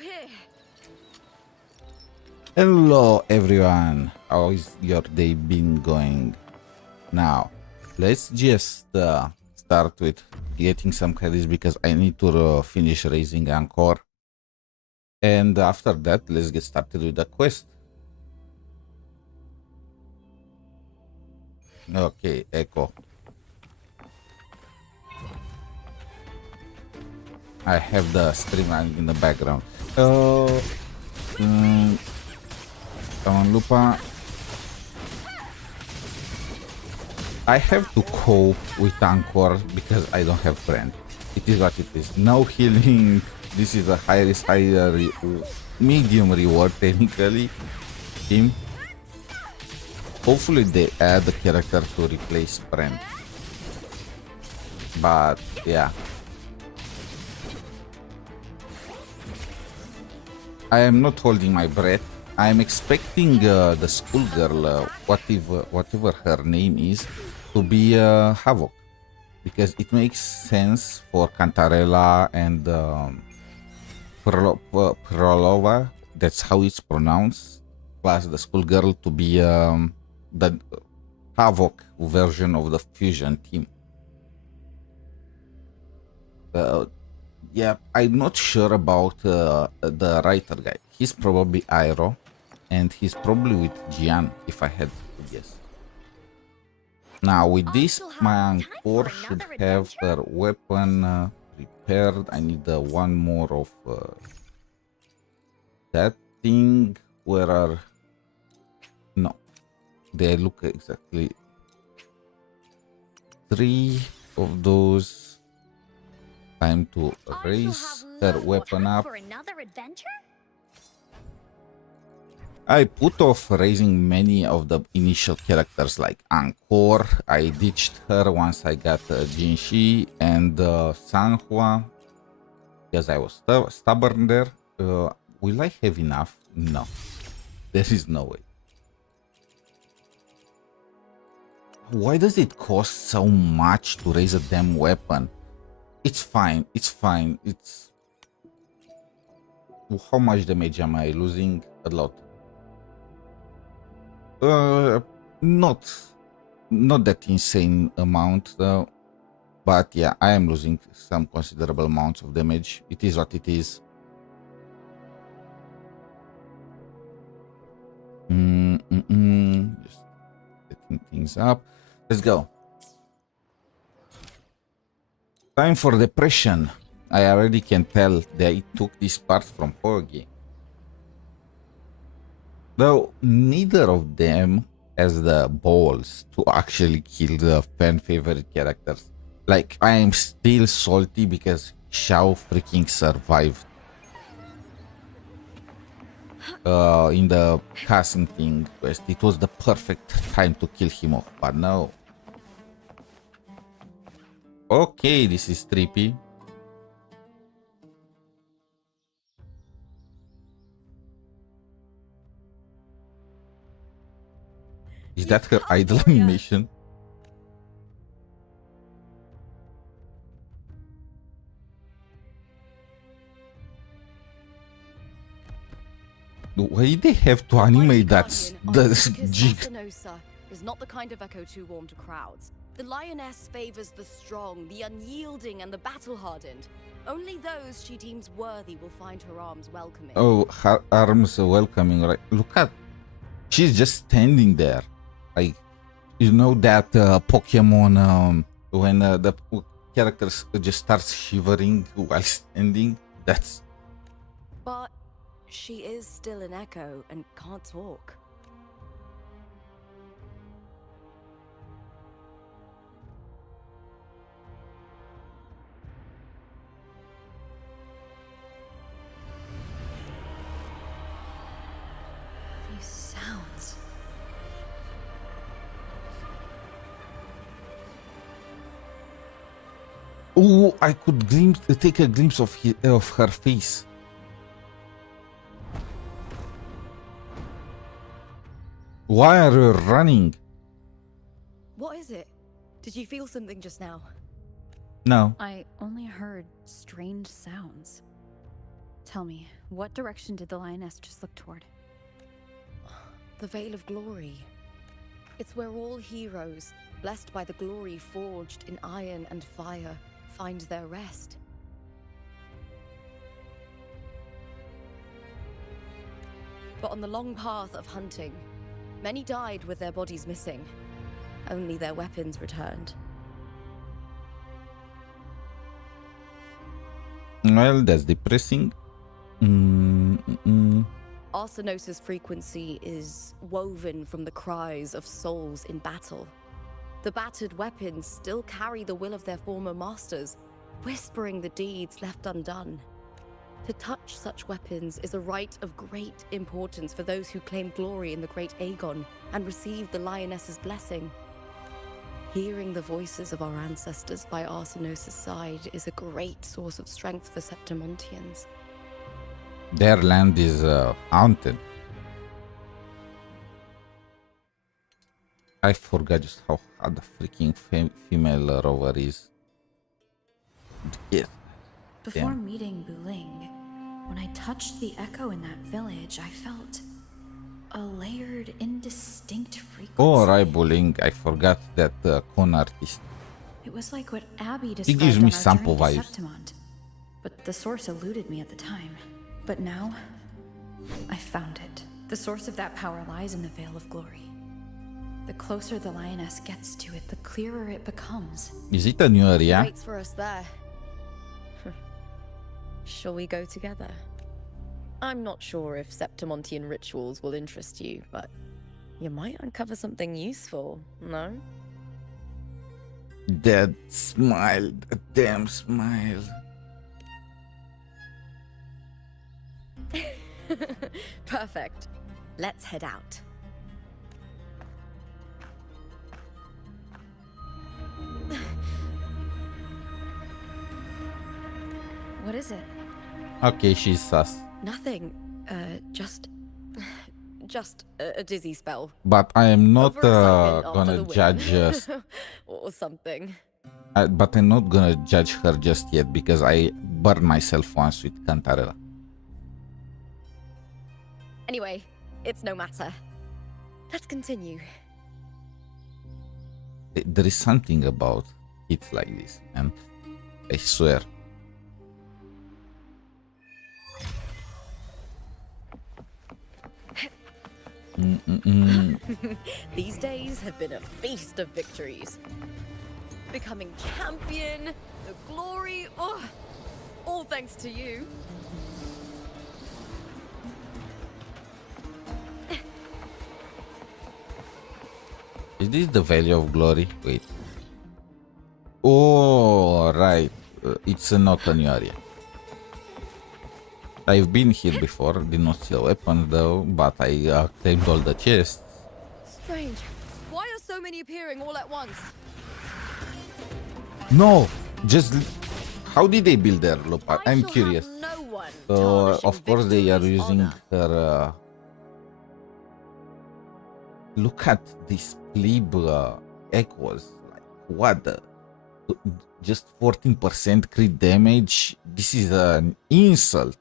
here. Hello everyone, how is your day been going? Now, let's just start with getting some credits because I need to finish raising Anchor. And after that, let's get started with the quest. Okay, Echo. I have the stream running in the background. Come on, Lupa. I have to cope with Anchor because I don't have friend. It is what it is. No healing. This is a high risk, medium reward technically. Team. Hopefully they add the character to replace friend. But yeah. I am not holding my breath. I am expecting the schoolgirl, whatever her name is, to be Havoc, because it makes sense for Cantarella and Prolova. That's how it's pronounced. Plus the schoolgirl to be the Havoc version of the fusion team. Yeah, I'm not sure about the writer guy. He's probably Airo, and he's probably with Gian, if I had to guess. Now, with this, my Anchor should have her weapon repaired. I need one more of that thing. Where are... No, they look exactly 3 of those. Time to raise her weapon up. I put off raising many of the initial characters like Anchor. I ditched her once I got Jinshi and Sanhua because I was stubborn there. Will I have enough? No, there is no way. Why does it cost so much to raise a damn weapon? It's fine. It's fine. It's... How much damage am I losing? A lot. Not that insane amount though. But yeah, I am losing some considerable amounts of damage. It is what it is. Just setting things up. Let's go. Time for depression. I already can tell they took this part from Porgy. Though neither of them has the balls to actually kill the fan favorite characters. Like, I am still salty because Xiao freaking survived in the casting thing quest. It was the perfect time to kill him off, but no. Okay, this is trippy. Is that her idle animation? Why they have to animate that jig? Is not the kind of echo too warm to crowds. The lioness favors the strong, the unyielding, and the battle-hardened. Only those she deems worthy will find her arms welcoming. Oh, her arms welcoming, right? Look at... She's just standing there. Like, you know that Pokemon, when the characters just starts shivering while standing? That's... But she is still an echo and can't talk. These sounds. Oh, I could take a glimpse of her face. Why are you running? What is it? Did you feel something just now? No. I only heard strange sounds. Tell me, what direction did the lioness just look toward? The Veil of Glory. It's where all heroes, blessed by the glory forged in iron and fire, find their rest. But on the long path of hunting, many died with their bodies missing. Only their weapons returned. Well, that's depressing. Arsinosa's frequency is woven from the cries of souls in battle. The battered weapons still carry the will of their former masters, whispering the deeds left undone. To touch such weapons is a rite of great importance for those who claim glory in the great Aegon and receive the Lioness's blessing. Hearing the voices of our ancestors by Arsinosa's side is a great source of strength for Septimontians. Their land is haunted. I forgot just how hard the freaking female rover is. Yes. Before meeting Buling, when I touched the echo in that village, I felt a layered, indistinct frequency. Oh, right, Bullying. I forgot that con artist. It was like what Abby He described gives on me our sample journey to vibes. Septimont. But the source eluded me at the time. But now, I found it. The source of that power lies in the Veil of Glory. The closer the lioness gets to it, the clearer it becomes. Is it a new area? Waits for us there. Shall we go together? I'm not sure if Septimontian rituals will interest you, but you might uncover something useful, no? That smile, the damn smile. Perfect. Let's head out. What is it? Okay, she's sus. Nothing. Just a dizzy spell. But I am not Overexcitement after gonna the win. judge. Or something. But I'm not gonna judge her just yet because I burned myself once with Cantarella. Anyway, it's no matter. Let's continue. There is something about it like this, and I swear. These days have been a feast of victories. Becoming champion, the glory, all thanks to you. Is this the Valley of Glory? Wait. Oh, right. It's not a new area. I've been here before, did not see a weapon though, but I claimed all the chests. Strange. Why are so many appearing all at once? No! Just... How did they build their Lupa? I I'm shall curious. have no one So, tarnishing of course they are victory's using honor. her... Look at this plebe echoes. Like, what the... Just 14% crit damage? This is an insult.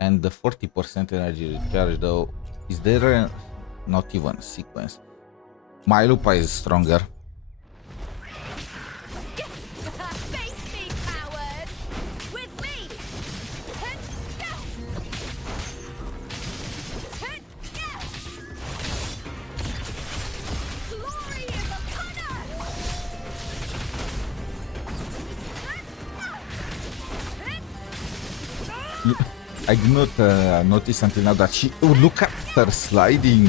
And the 40% energy recharge though, is there not even a sequence? My Lupa is stronger. Face me, coward! With me! Glory is upon us! I did not notice until now that she... Oh, look at her sliding!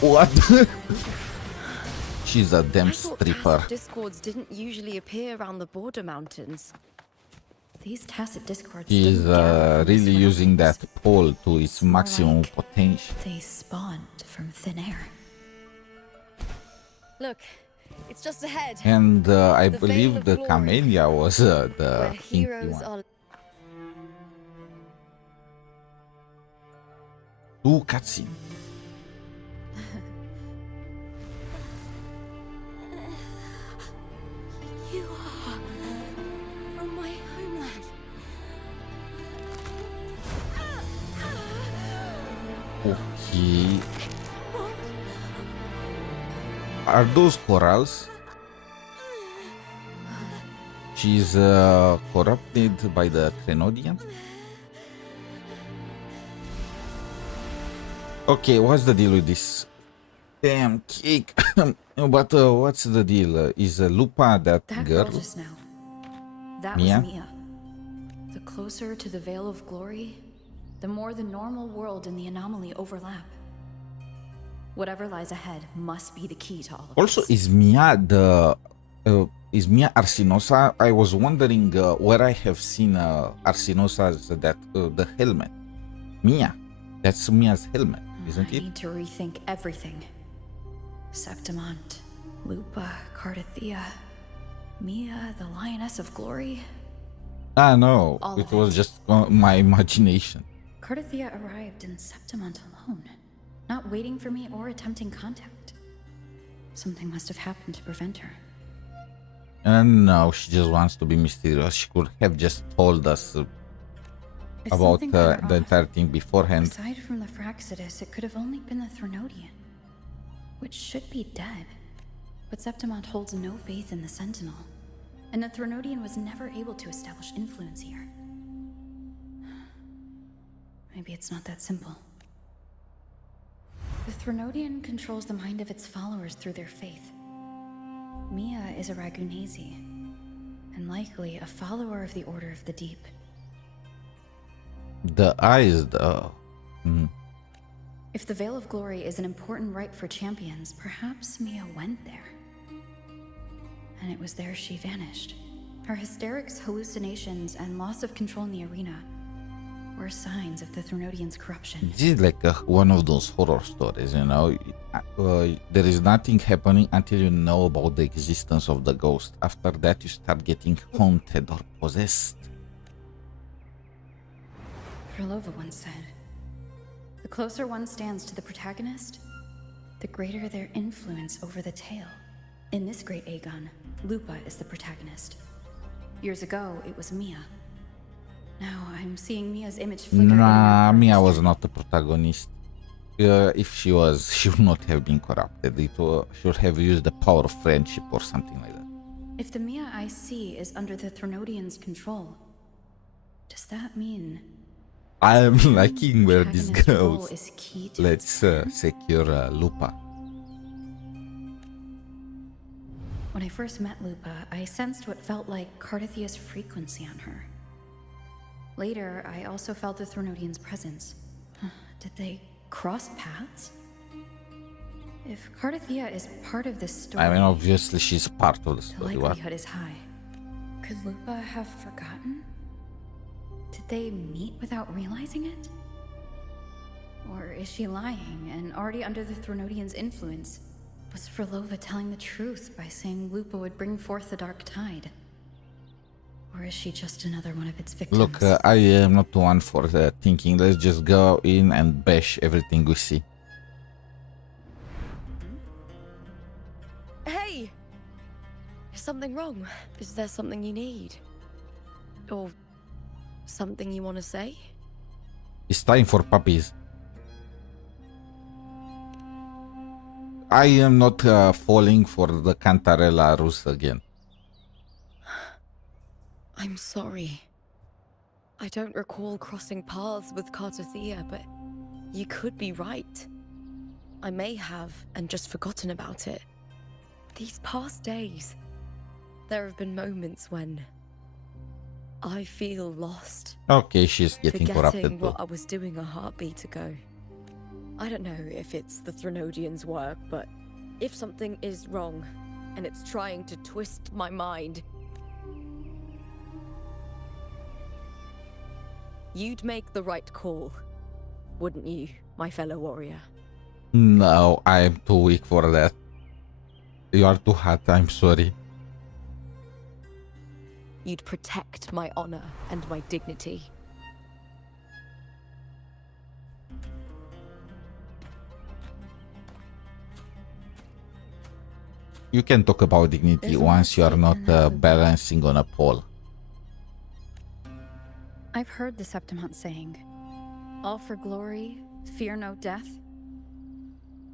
What? She's a damn I thought stripper. tacit discords didn't usually appear around the border mountains. These tacit discords. She is didn't gather from really this using that mountains. pole to its More maximum like potential. They spawned from thin air. Look, it's just ahead. And I The Veil believe of the Glory, Camellia was where the kinky heroes one. are. Two cutscene. You are from my homeland. Okay. Are those corals? She's corrupted by the Thenodian? Okay, what's the deal with this damn cake? But what's the deal? Is Lupa that That girl? girl just now. That Mia? was Mia. The closer to the Veil of Glory, the more the normal world and the anomaly overlap. Whatever lies ahead must be the key to all of Also, this. is Mia the is Mia Arsinosa? I was wondering where I have seen Arsinosa's the helmet. Mia, that's Mia's helmet, isn't I it? need to rethink everything. Septimont, Lupa, Cardathea, Mia, the Lioness of Glory. Ah, no, All it of was it. just my imagination. Cardathea arrived in Septimont alone, not waiting for me or attempting contact. Something must have happened to prevent her. And no, she just wants to be mysterious. She could have just told us If about something got her the off, entire thing beforehand. aside from the Phraxidus, it could have only been the Threnodian, which should be dead. But Septimont holds no faith in the Sentinel, and the Threnodian was never able to establish influence here. Maybe it's not that simple. The Threnodian controls the mind of its followers through their faith. Mia is a Ragunasi, and likely a follower of the Order of the Deep. The eyes, though. If the Veil of Glory is an important rite for champions, perhaps Mia went there. And it was there she vanished. Her hysterics, hallucinations, and loss of control in the arena were signs of the Threnodian's corruption. This is like one of those horror stories, you know. There is nothing happening until you know about the existence of the ghost. After that, you start getting haunted or possessed. Krylova once said, "The closer one stands to the protagonist, the greater their influence over the tale." In this great Aegon, Lupa is the protagonist. Years ago, it was Mia. Now I'm seeing Mia's image flicker in Nah, her Mia dark was history. not the protagonist. If she was, she would not have been corrupted. She would have used the power of friendship or something like that. If the Mia I see is under the Threnodian's control, does that mean I'm liking where this protagonist's role goes. is key to Let's its secure Lupa. When I first met Lupa, I sensed what felt like Cardathea's frequency on her. Later, I also felt the Threnodian's presence. Did they cross paths? If Cardathea is part of this story, I mean, obviously she's part of the the story. What? likelihood is high. Could Lupa have forgotten? Did they meet without realizing it? Or is she lying and already under the Threnodian's influence? Was Frolova telling the truth by saying Lupa would bring forth the Dark Tide? Or is she just another one of its victims? Look, I am not one for thinking. Let's just go in and bash everything we see. Hey! Is something wrong? Is there something you need? Or something you want to say? It's time for puppies. I am not falling for the Cantarella ruse again. I'm sorry. I don't recall crossing paths with Cardathea, but you could be right. I may have and just forgotten about it. These past days, there have been moments when I feel lost, Okay, she's getting corrupted forgetting too. what I was doing a heartbeat ago. I don't know if it's the Threnodian's work, but if something is wrong and it's trying to twist my mind, you'd make the right call, wouldn't you, my fellow warrior? No, I am too weak for that. You are too hot, I'm sorry. You'd protect my honor and my dignity. You can talk about dignity There's once you more are not stake in that, Lupa. balancing on a pole. I've heard the Septimont saying, all for glory, fear no death.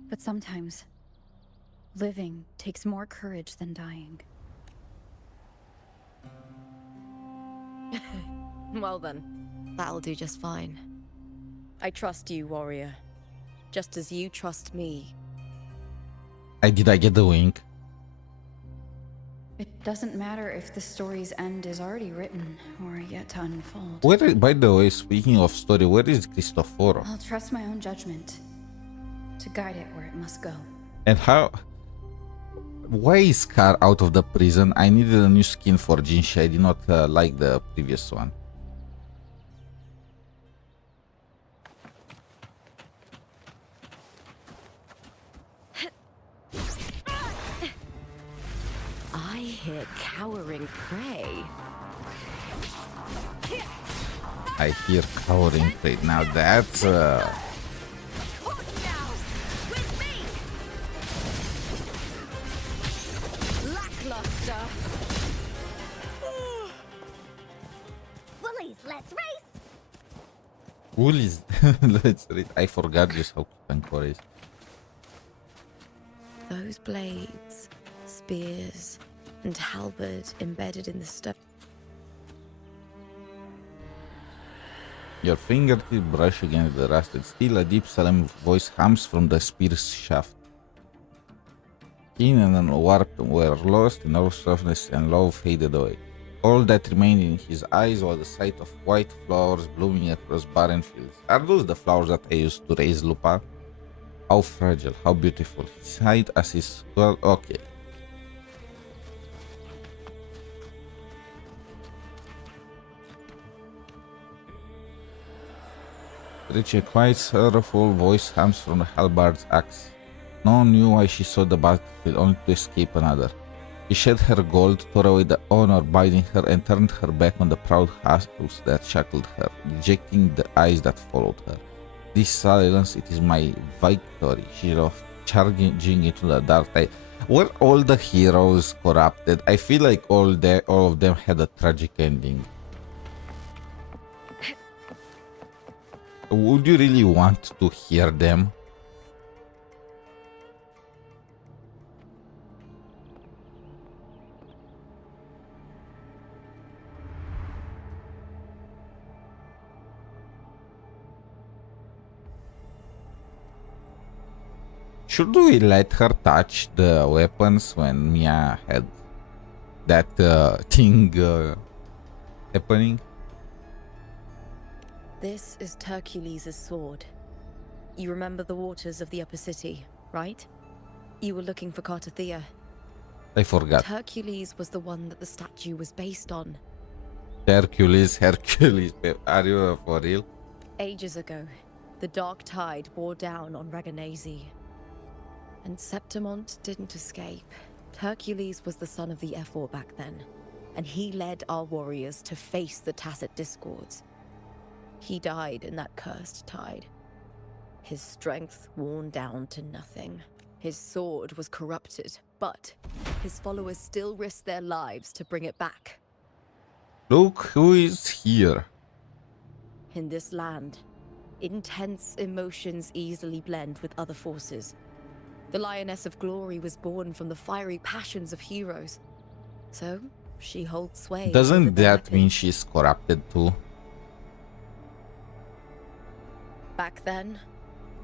But sometimes, living takes more courage than dying. Well then, that'll do just fine. I trust you, warrior. Just as you trust me. I get the wink? It doesn't matter if the story's end is already written or yet to unfold. Where, by the way, speaking of story, where is Cristoforo? I'll trust my own judgment to guide it where it must go. And how... Why is Scar out of the prison? I needed a new skin for Jinshi. I did not like the previous one. I hear cowering prey. I hear cowering prey. Now that's... Lackluster. Woolies, let's race! Woolies. Let's read. I forgot just how Tankor is. Those blades, spears, and halberd embedded in the stone. Your fingertip brush against the rusted steel. A deep solemn voice hums from the spear's shaft. Keen and warped were lost in all softness, and love faded away. All that remained in his eyes was the sight of white flowers blooming across barren fields. Are those the flowers that I used to raise Lupa? How fragile, how beautiful. He sighed as his... Well, okay. Rich, a quiet, sorrowful voice hums from the halberd's axe. No one knew why she sought the battlefield only to escape another. She shed her gold, tore away the honor binding her, and turned her back on the proud house that shackled her, rejecting the eyes that followed her. This silence, it is my victory. She wrote, charging into the dark tide. Were all the heroes corrupted? I feel like all of them had a tragic ending. Would you really want to hear them? Should we let her touch the weapons when Mia had that thing happening? This is Hercules' sword. You remember the waters of the upper city, right? You were looking for Cartathea. I forgot. Hercules was the one that the statue was based on. Hercules. Are you for real? Ages ago, the dark tide bore down on Reganese. And Septimont didn't escape. Hercules was the son of the Ephor back then, and he led our warriors to face the Tacit Discords. He died in that cursed tide. His strength worn down to nothing. His sword was corrupted, but his followers still risked their lives to bring it back. Look who is here. In this land, intense emotions easily blend with other forces. The Lioness of Glory was born from the fiery passions of heroes. So, she holds sway. over Doesn't the that weapon. mean she's corrupted too? Back then,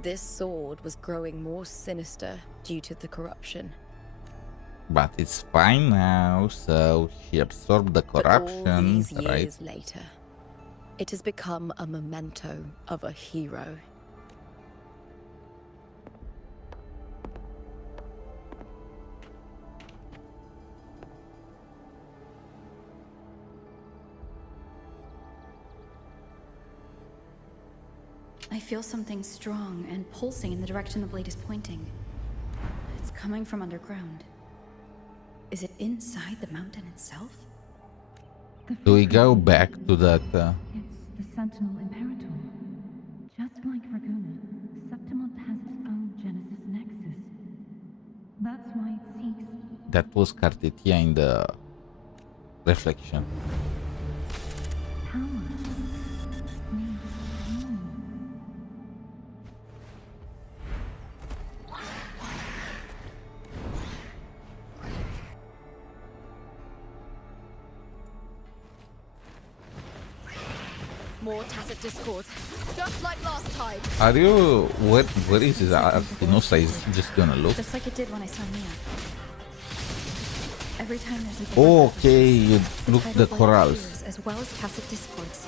this sword was growing more sinister due to the corruption. But it's fine now, so she absorbed the But all corruption, these right? years later, it has become a memento of a hero. I feel something strong and pulsing in the direction the blade is pointing. It's coming from underground. Is it inside the mountain itself? Do we go back to that? It's the Sentinel Imperator. Just like Raguna, Septimont has its own Genesis Nexus. That's why it seeks That was Cartetia in the reflection. power. Needs home. More tacit discord. Just like last time. Are you... Where is his Artinosa? Is he just gonna look? Just like it did when I saw Mia. Every time there's a Oh, okay, you look tide the of light corals. appears, as well as tacit discords.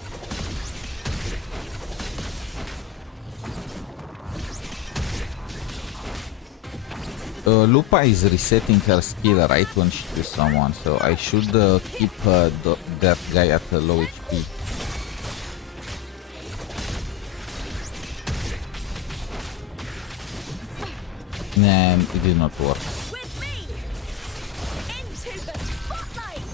Lupa is resetting her skill right when she kills someone, so I should keep that guy at a low HP. And it did not work. With me! Into the spotlight!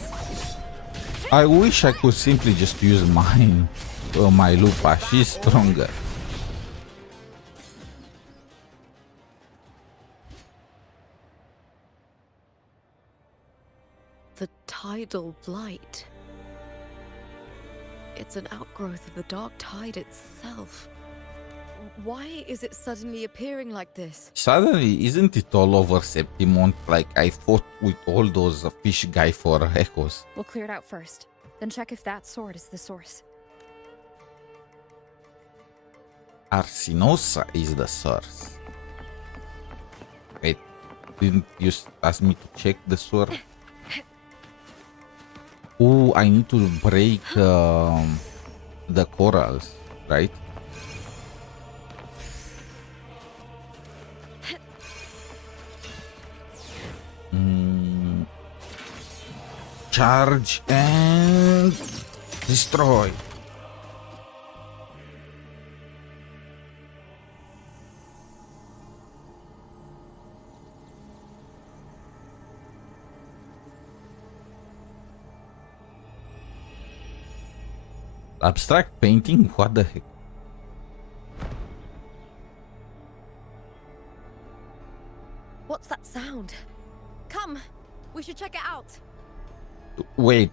I wish I could simply just use mine. My Lupa, she's stronger. The tidal blight. It's an outgrowth of the dark tide itself. Why is it suddenly appearing like this? Suddenly, isn't it all over Septimont? Like I fought with all those fish guy for echoes. We'll clear it out first, then check if that sword is the source. Arsinosa is the source. Wait, didn't you ask me to check the sword? Oh, I need to break the corals, right? Charge and destroy. Abstract painting? What the heck? What's that sound? Come, we should check it out. Wait,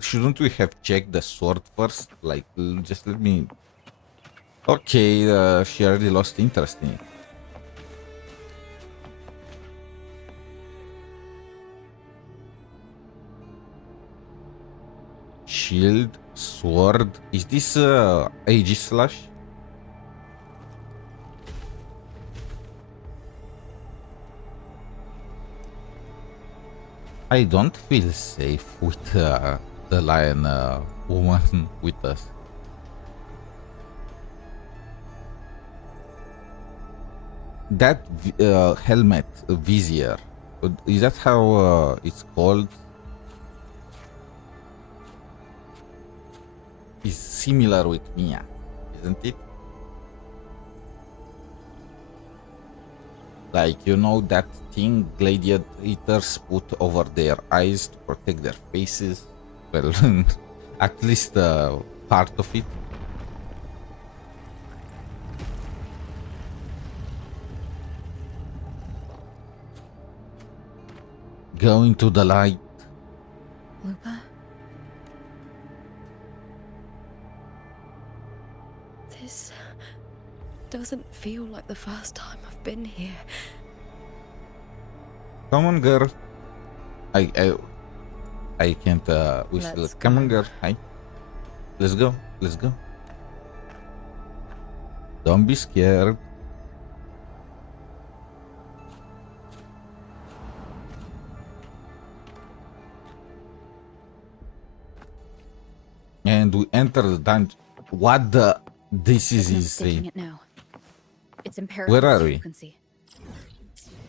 shouldn't we have checked the sword first? Like, just let me... Okay, she already lost interest in it. Shield, sword. Is this Aegis Slash? I don't feel safe with the lion woman with us. That helmet, vizier, is that how it's called? Is similar with Mia, isn't it? Like, you know, that thing gladiators put over their eyes to protect their faces? Well, at least part of it. Go into the light. Lupa? This doesn't feel like the first time I've been here. Come on, girl. I can't whistle. Let's Come on, go. girl. Hi. Let's go. Let's go. Don't be scared. And we enter the dungeon. What the? This is There's no mistaking insane. it now. It's imperative Where are we? frequency.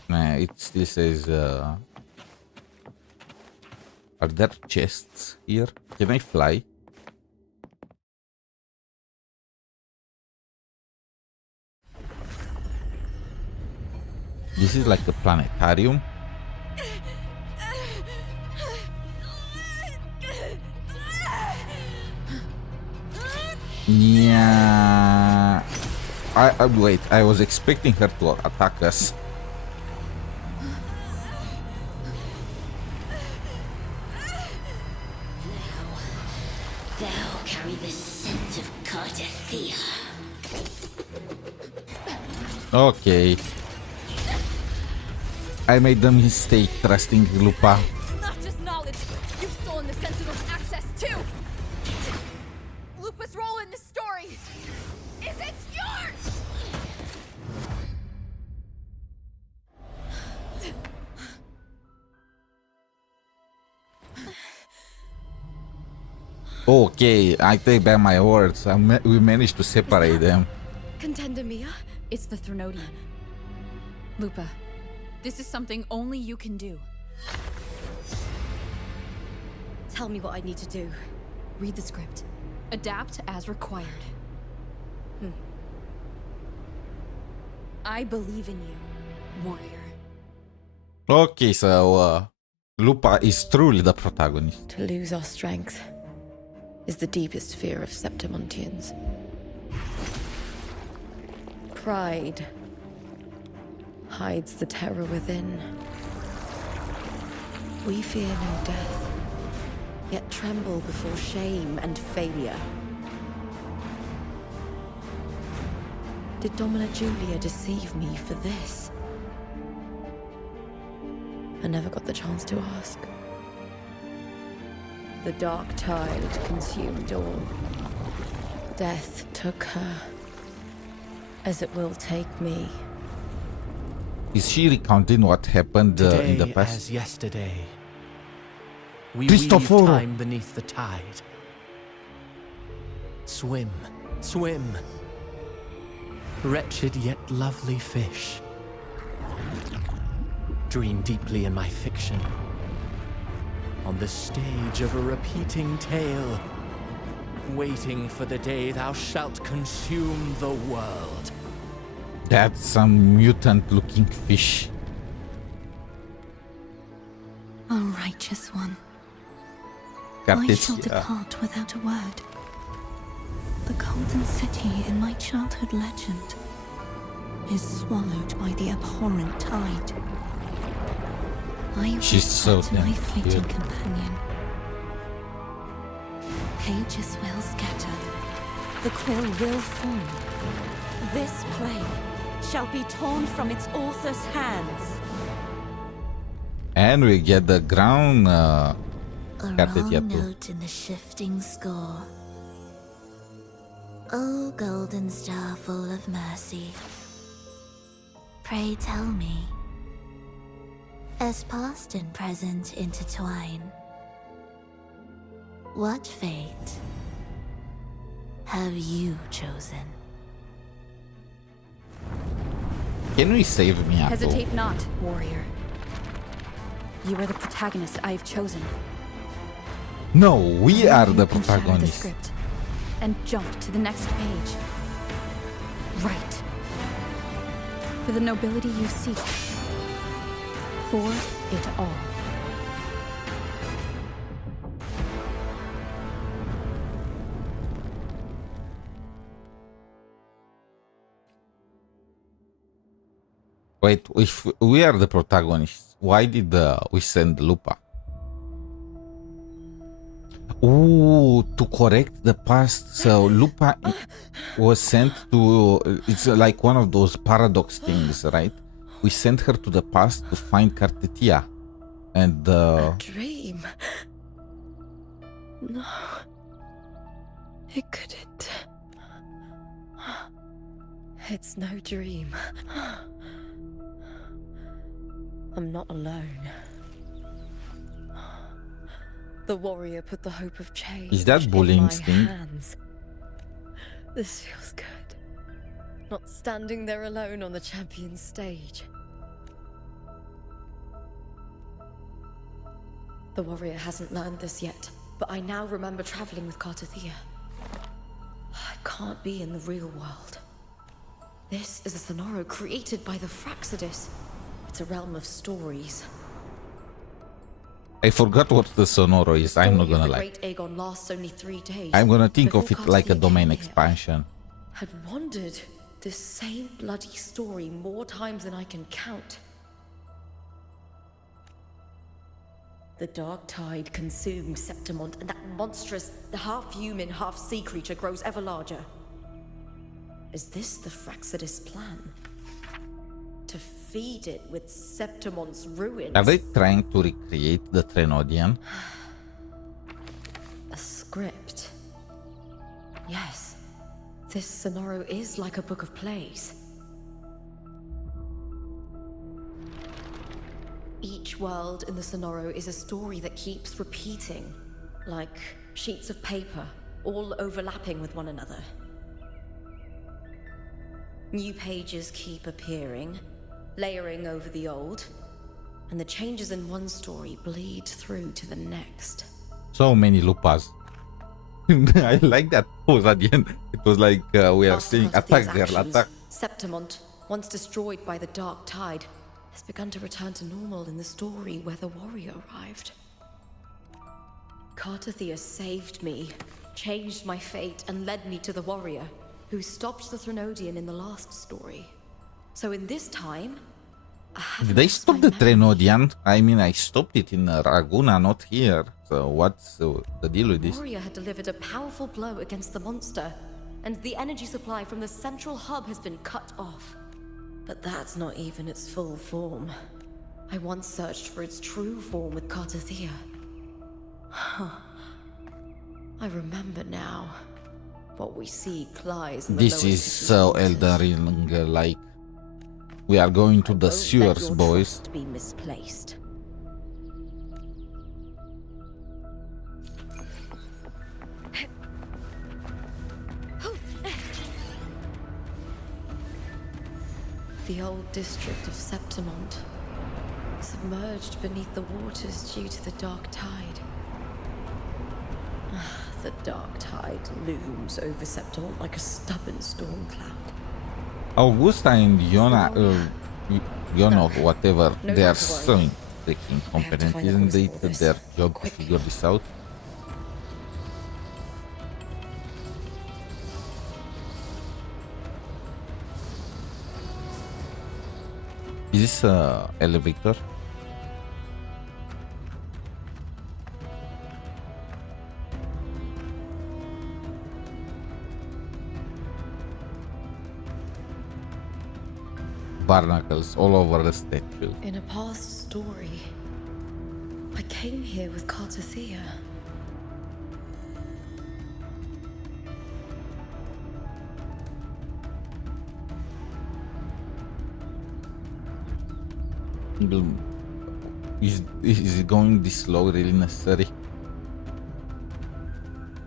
Nah, it still says. Are there chests here? Can I fly? This is like a planetarium. Yeah. I wait. I was expecting her to attack us. Thou carry the scent of Cardathea. Okay. I made the mistake trusting Lupa. Not just knowledge, you've stolen the Sentinel's access too! Lupa's role in the story Okay, I take back my words. We managed to separate them. Contender Mia? It's the Threnodian. Lupa, this is something only you can do. Tell me what I need to do. Read the script. Adapt as required. I believe in you, warrior. Okay, so Lupa is truly the protagonist. To lose our strength is the deepest fear of Septimontians. Pride hides the terror within. We fear no death, yet tremble before shame and failure. Did Domina Julia deceive me for this? I never got the chance to ask. The dark tide consumed all. Death took her, as it will take me. Is she recounting what happened in the Today past? as yesterday. We Cristoforo. weave time beneath the tide. Swim, swim. Wretched yet lovely fish. Dream deeply in my fiction. On the stage of a repeating tale. Waiting for the day thou shalt consume the world. That's some mutant-looking fish. O righteous one, I shall Cartesia. depart without a word. The golden city in my childhood legend is swallowed by the abhorrent tide. I She's so whisper to my damn fleeting good. companion. Pages will scatter. The quill will form. This play shall be torn from its author's hands. And we get the ground A Cartesia wrong too. note in the shifting score. O golden star full of mercy, pray tell me, as past and present intertwine, what fate have you chosen? Can we save Miyato? Hesitate not, warrior. You are the protagonist I have chosen. No, we are the You can shatter the protagonists. script and jump to the next page. Right. For the nobility you seek. For it all. Wait, if we are the protagonists, why did we send Lupa? Ooh, to correct the past. So Lupa was sent to. It's like one of those paradox things, right? We sent her to the past to find Cartetia, and Dream. No. It couldn't. It's no dream. I'm not alone. The warrior put the hope of change Is that bullying in my Sting? hands. This feels good. Not standing there alone on the champion's stage. The warrior hasn't learned this yet, but I now remember traveling with Cartathea. I can't be in the real world. This is a Sonoro created by the Fraxidus. It's a realm of stories. I forgot what the Sonoro is. I'm not Story of gonna the lie. Great Aegon lasts only 3 days. I'm gonna think of Before it like a Cartathea domain came here, expansion. Had wandered this same bloody story more times than I can count. The dark tide consumed Septimont, and that monstrous, half-human, half-sea creature grows ever larger. Is this the Fraxidus plan? To feed it with Septimont's ruins? Are they trying to recreate the Threnodian? A script. Yes. This Sonoro is like a book of plays. Each world in the Sonoro is a story that keeps repeating, like sheets of paper, all overlapping with one another. New pages keep appearing, layering over the old, and the changes in one story bleed through to the next. So many lupas. I like that pose at the end. It was like we are After seeing Protothea's attack, girl, actions, attack. Septimont, once destroyed by the Dark Tide, has begun to return to normal in the story where the warrior arrived. Cartothea saved me, changed my fate, and led me to the warrior, who stopped the Threnodian in the last story. So in this time, I haven't Did I lost stop my the memory. Threnodian? I mean, I stopped it in Raguna, not here. So what's the deal with The this? warrior had delivered a powerful blow against the monster, and the energy supply from the central hub has been cut off. But that's not even its full form. I once searched for its true form with Cartothea. I remember now. What we seek lies in the This lowest is of so these waters. Elden Ring like. We are going to I the won't let sewers, your boys. trust be misplaced. The old district of Septimont, submerged beneath the waters due to the Dark Tide. The Dark Tide looms over Septimont like a stubborn storm cloud. Augusta and Yona, Yonov, whatever, No they are time to worry. so freaking I have to competent, find out isn't what's it? all this. Their job to Quickly. figure this out. Is this elevator? Barnacles all over the statue. In a past story, I came here with Cartothea. Is it going this slow really necessary?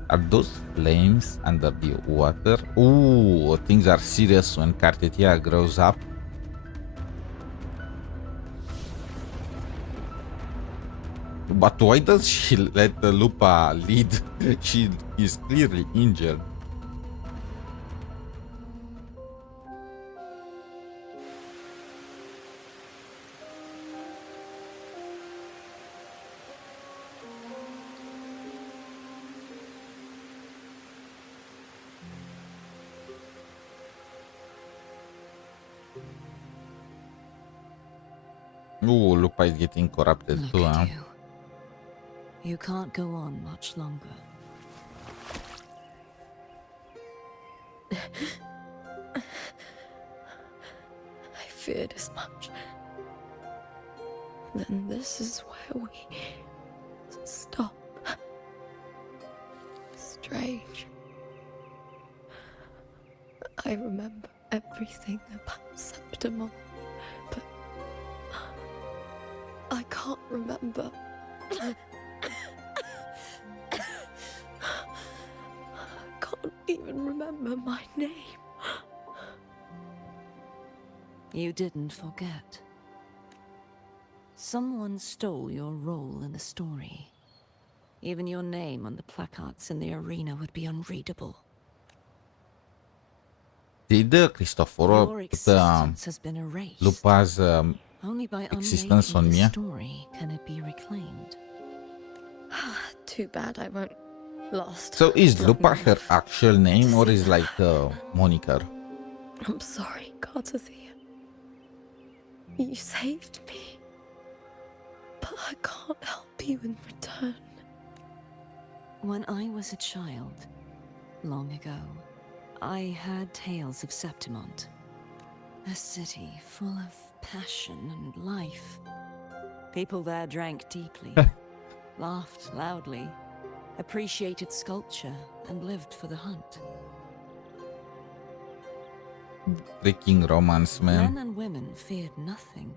Are those flames under the water? Ooh, things are serious when Cartetia grows up. But why does she let the Lupa lead? She is clearly injured. Ooh, Lupa is getting corrupted Look too, huh? at you. You can't go on much longer. I feared as much. Then this is where we stop. Strange. I remember everything about Septimont, but I can't remember. I can't even remember my name. You didn't forget. Someone stole your role in the story. Even your name on the placards in the arena would be unreadable. Did Your Cristoforo put existence has been erased. Lupa's Only by existence unmaking on the Mia? story can it be reclaimed. Too bad I won't last. So is long Lupa her enough. actual name or is like a moniker? I'm sorry, Cartothea. You saved me. But I can't help you in return. When I was a child, long ago, I heard tales of Septimont. A city full of passion and life. People there drank deeply, laughed loudly, appreciated sculpture, and lived for the hunt. Freaking romance, man. Men and women feared nothing.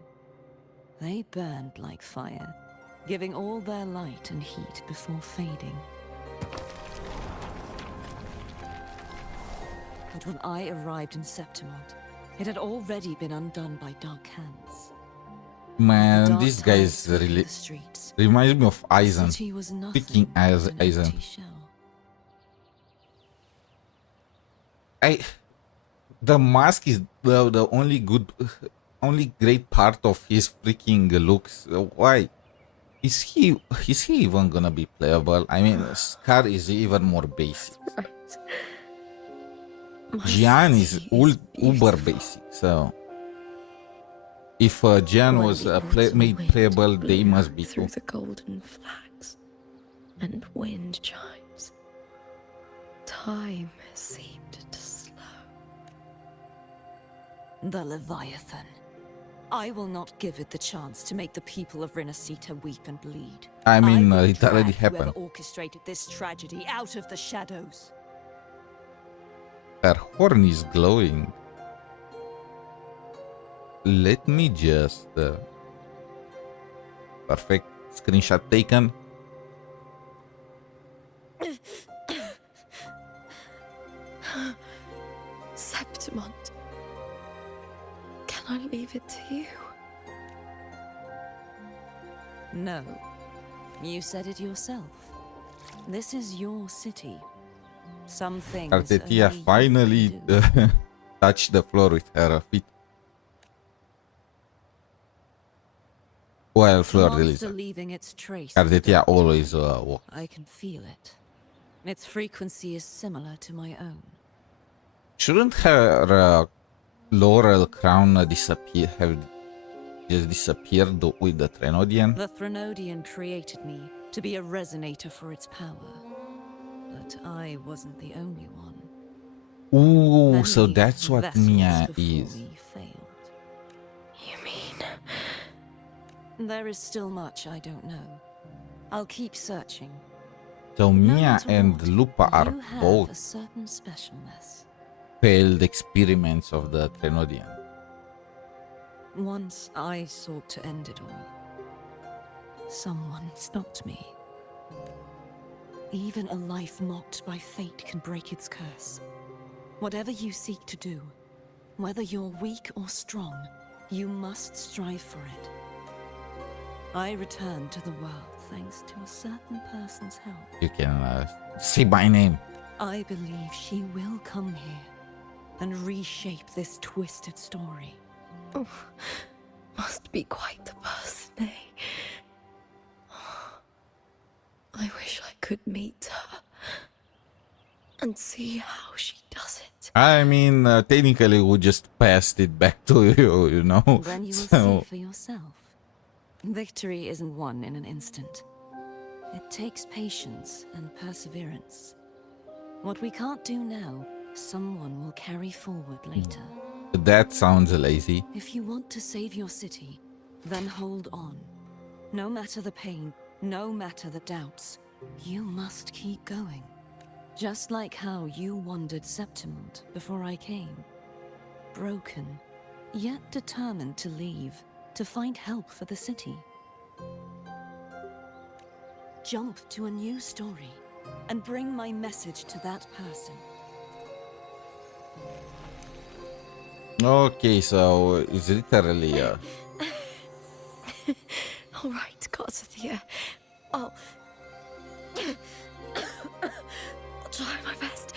They burned like fire, giving all their light and heat before fading. But when I arrived in Septimont, it had already been undone by dark hands. Man, Dark this guy is tides swept really the streets. reminds me of The Aizen. city was Speaking nothing as but an Aizen. empty shell. The mask is the only great part of his freaking looks. Why? Is he even gonna be playable? I mean, Scar is even more basic. Right. My Jian is city uber beautiful. basic. So if Jian When was the autumn made wind playable, they blew must be through too. the golden flags and wind chimes. Time seemed to slow. The Leviathan. I will not give it the chance to make the people of Rinasita weep and bleed. I mean, will it already drag happened. Whoever orchestrated this tragedy out of the shadows. Her horn is glowing. Let me just perfect screenshot taken. Septimont, can I leave it to you? No. You said it yourself. This is your city. Some things Artetia only you finally can do. touched the floor with her feet. Well, The Fleur de monster Lis. leaving its trace. in the Artetia dark. always walk. I can feel it. Its frequency is similar to my own. Shouldn't her laurel crown have just disappeared with the Trenodian? The Threnodian created me to be a resonator for its power. But I wasn't the only one. Ooh, so Many that's what vessels Mia before is. me failed. You mean There is still much I don't know. I'll keep searching. So No Mia matter and what, Lupa are you have both a certain specialness. failed experiments of the Trenodian. Once I sought to end it all. Someone stopped me. Even a life mocked by fate can break its curse. Whatever you seek to do, whether you're weak or strong, you must strive for it. I returned to the world thanks to a certain person's help. You can say my name. I believe she will come here and reshape this twisted story. Oh, must be quite the person, eh? I wish I could meet her and see how she does it. I mean, technically, we just passed it back to you, you know? Then you will So, see for yourself. Victory isn't won in an instant. It takes patience and perseverance. What we can't do now, someone will carry forward later. that sounds lazy. If you want to save your city, then hold on. No matter the pain, no matter the doubts, you must keep going. Just like how you wandered Septimont before I came. Broken, yet determined to leave, to find help for the city. Jump to a new story and bring my message to that person. Okay, so it's literally All right, Garcia. I'll try my best.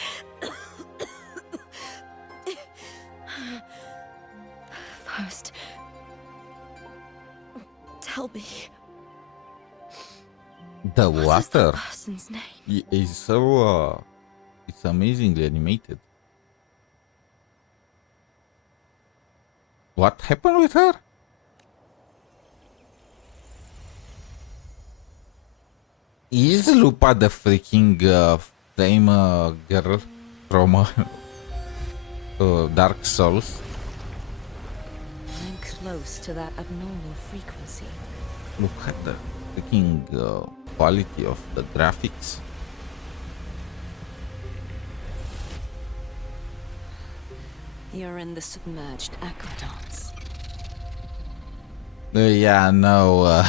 First, tell me, the what is water that person's name? is so it's amazingly animated. What happened with her? Is Lupa the freaking flame girl from Dark Souls? I'm close to that abnormal frequency. Look at the freaking quality of the graphics. You're in the submerged aqueducts. Yeah, no.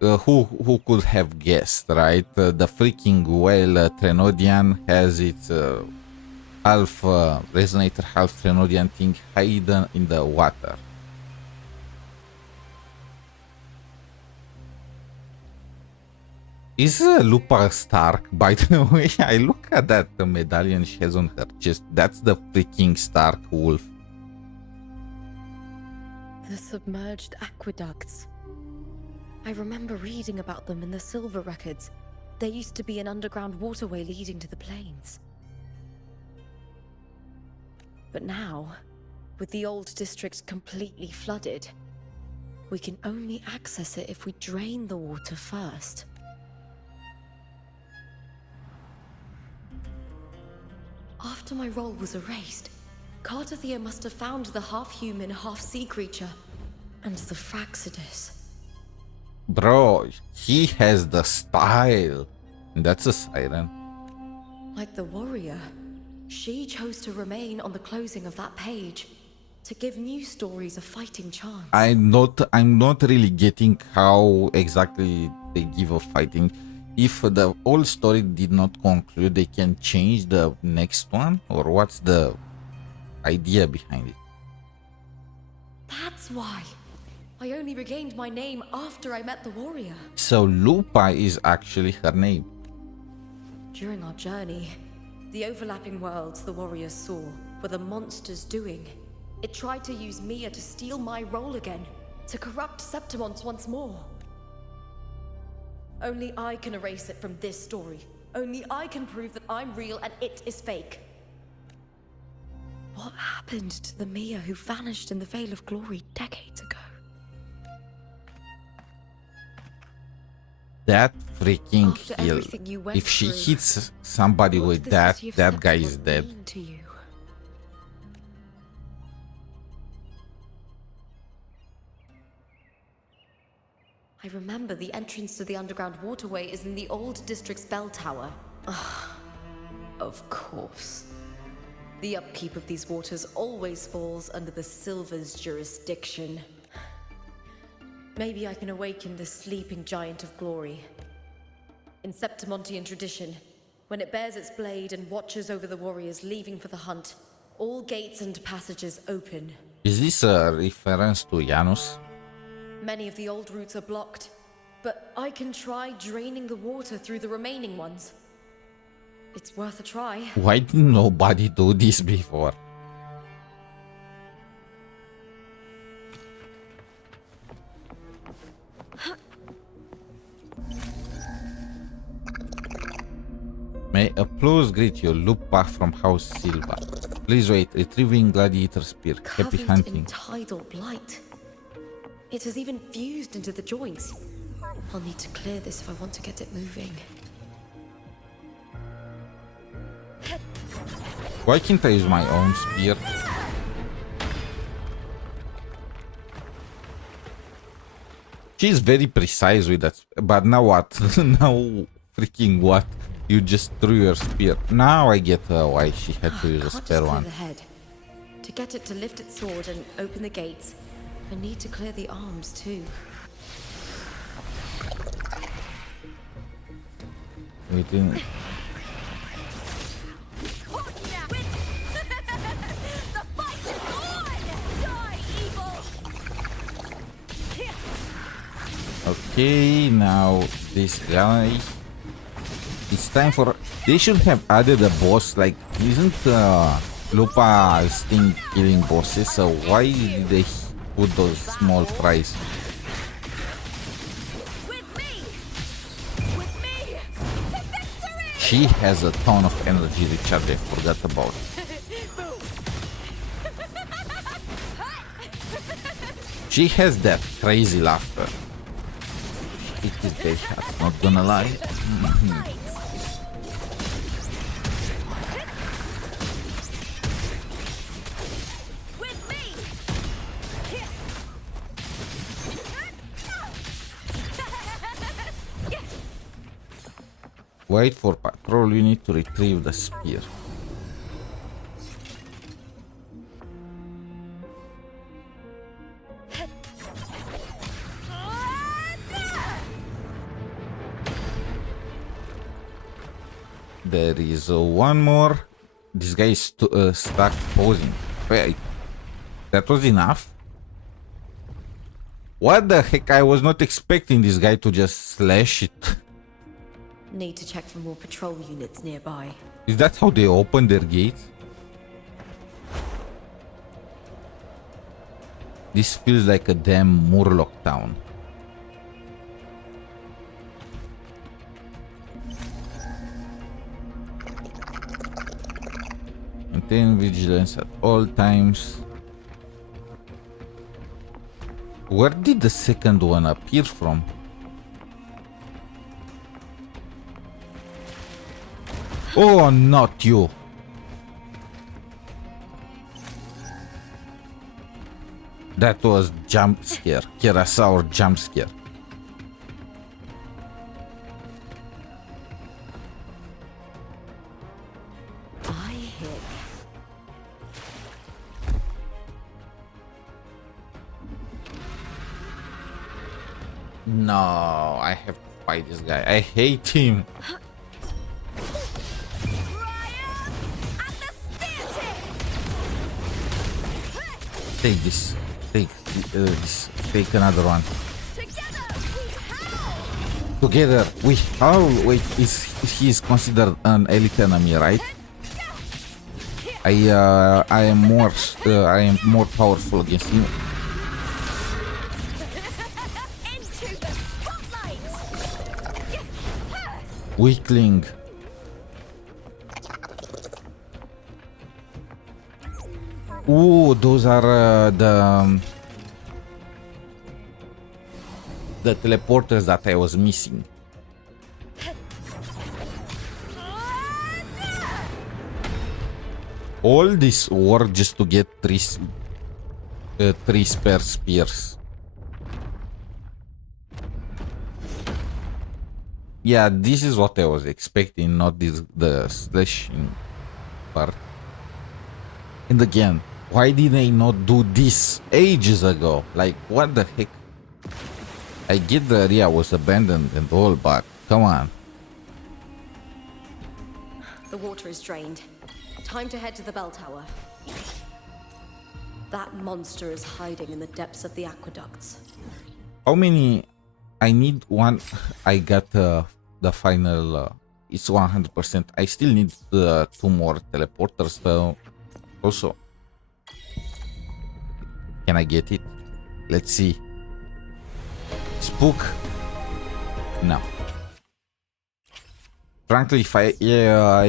Who could have guessed, right? The freaking whale Trenodian has its half resonator, half Trenodian thing hidden in the water. Is Lupa Stark, by the way? I look at that medallion she has on her chest. That's the freaking Stark wolf. The submerged aqueducts. I remember reading about them in the Silver records. There used to be an underground waterway leading to the plains. But now, with the old district completely flooded, we can only access it if we drain the water first. After my role was erased, Cartathea must have found the half-human, half-sea creature, and the Fraxidus. Bro, he has the style. That's a siren. Like the warrior, she chose to remain on the closing of that page, to give new stories a fighting chance. I'm not really getting how exactly they give a fighting. If the old story did not conclude, they can change the next one, or what's the idea behind it? That's why. I only regained my name after I met the warrior. So Lupa is actually her name. During our journey, the overlapping worlds the warriors saw were the monsters doing. It tried to use Mia to steal my role again, to corrupt Septimons once more. Only I can erase it from this story. Only I can prove that I'm real and it is fake. What happened to the Mia who vanished in the Veil of Glory decades ago? That freaking After kill. everything you went If she through, hits somebody what with did the that, city of that guy is Septimon dead. mean to you? I remember the entrance to the underground waterway is in the old district's bell tower. Of course. The upkeep of these waters always falls under the Silver's jurisdiction. Maybe I can awaken the sleeping giant of glory. In Septimontian tradition, when it bears its blade and watches over the warriors leaving for the hunt, all gates and passages open. Is this a reference to Janus? Many of the old routes are blocked, but I can try draining the water through the remaining ones. It's worth a try. Why didn't nobody do this before? May applause greet you, Lupa from House Silva. Please wait, retrieving gladiator spear. Happy Covered hunting. in tidal blight. It has even fused into the joints. I'll need to clear this if I want to get it moving. Why can't I use my own spear? She's very precise with that, but now what? Now freaking what? You just threw your spear. Now I get why she had to use a Can't spare just clear one. the head. To get it to lift its sword and open the gates, I need to clear the arms too. We didn't. Okay, now this guy. It's time for. They should have added a boss. Like, isn't Lupa's thing killing bosses? So why did they put those small fries? She has a ton of energy, Richard. I forgot about. She has that crazy laughter. It is very hard, not gonna lie. Wait for patrol unit to retrieve the spear. There is one more this guy is stuck posing. Wait, that was enough? What the heck? I was not expecting this guy to just slash it. Need to check for more patrol units nearby. Is that how they open their gates? This feels like a damn Murloc town. Maintain vigilance at all times. Where did the second one appear from? Oh, not you. That was jump scare. Curacao jump scare. I hit. No, I have to fight this guy. I hate him. Take this. Take this. Take another one. Together we how wait he is considered an elite enemy, right? I am more powerful against him. Weakling. Ooh, those are the teleporters that I was missing. All this work just to get three spare spears. Yeah, this is what I was expecting, not the slashing part. And again, why did I not do this ages ago? Like, what the heck? I get the area was abandoned and all, but come on. The water is drained. Time to head to the bell tower. That monster is hiding in the depths of the aqueducts. How many? I need one. I got the final. It's 100%. I still need 2 more teleporters though. Also, can I get it? Let's see. Spook. No. Frankly, if I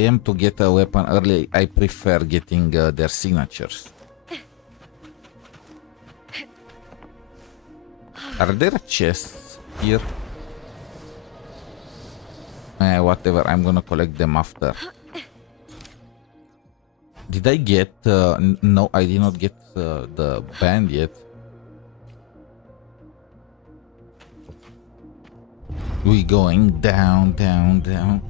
am to get a weapon early, I prefer getting their signatures. Are there chests here? Whatever, I'm gonna collect them after. Did I get... no, I did not get the band yet. We going down, down, down.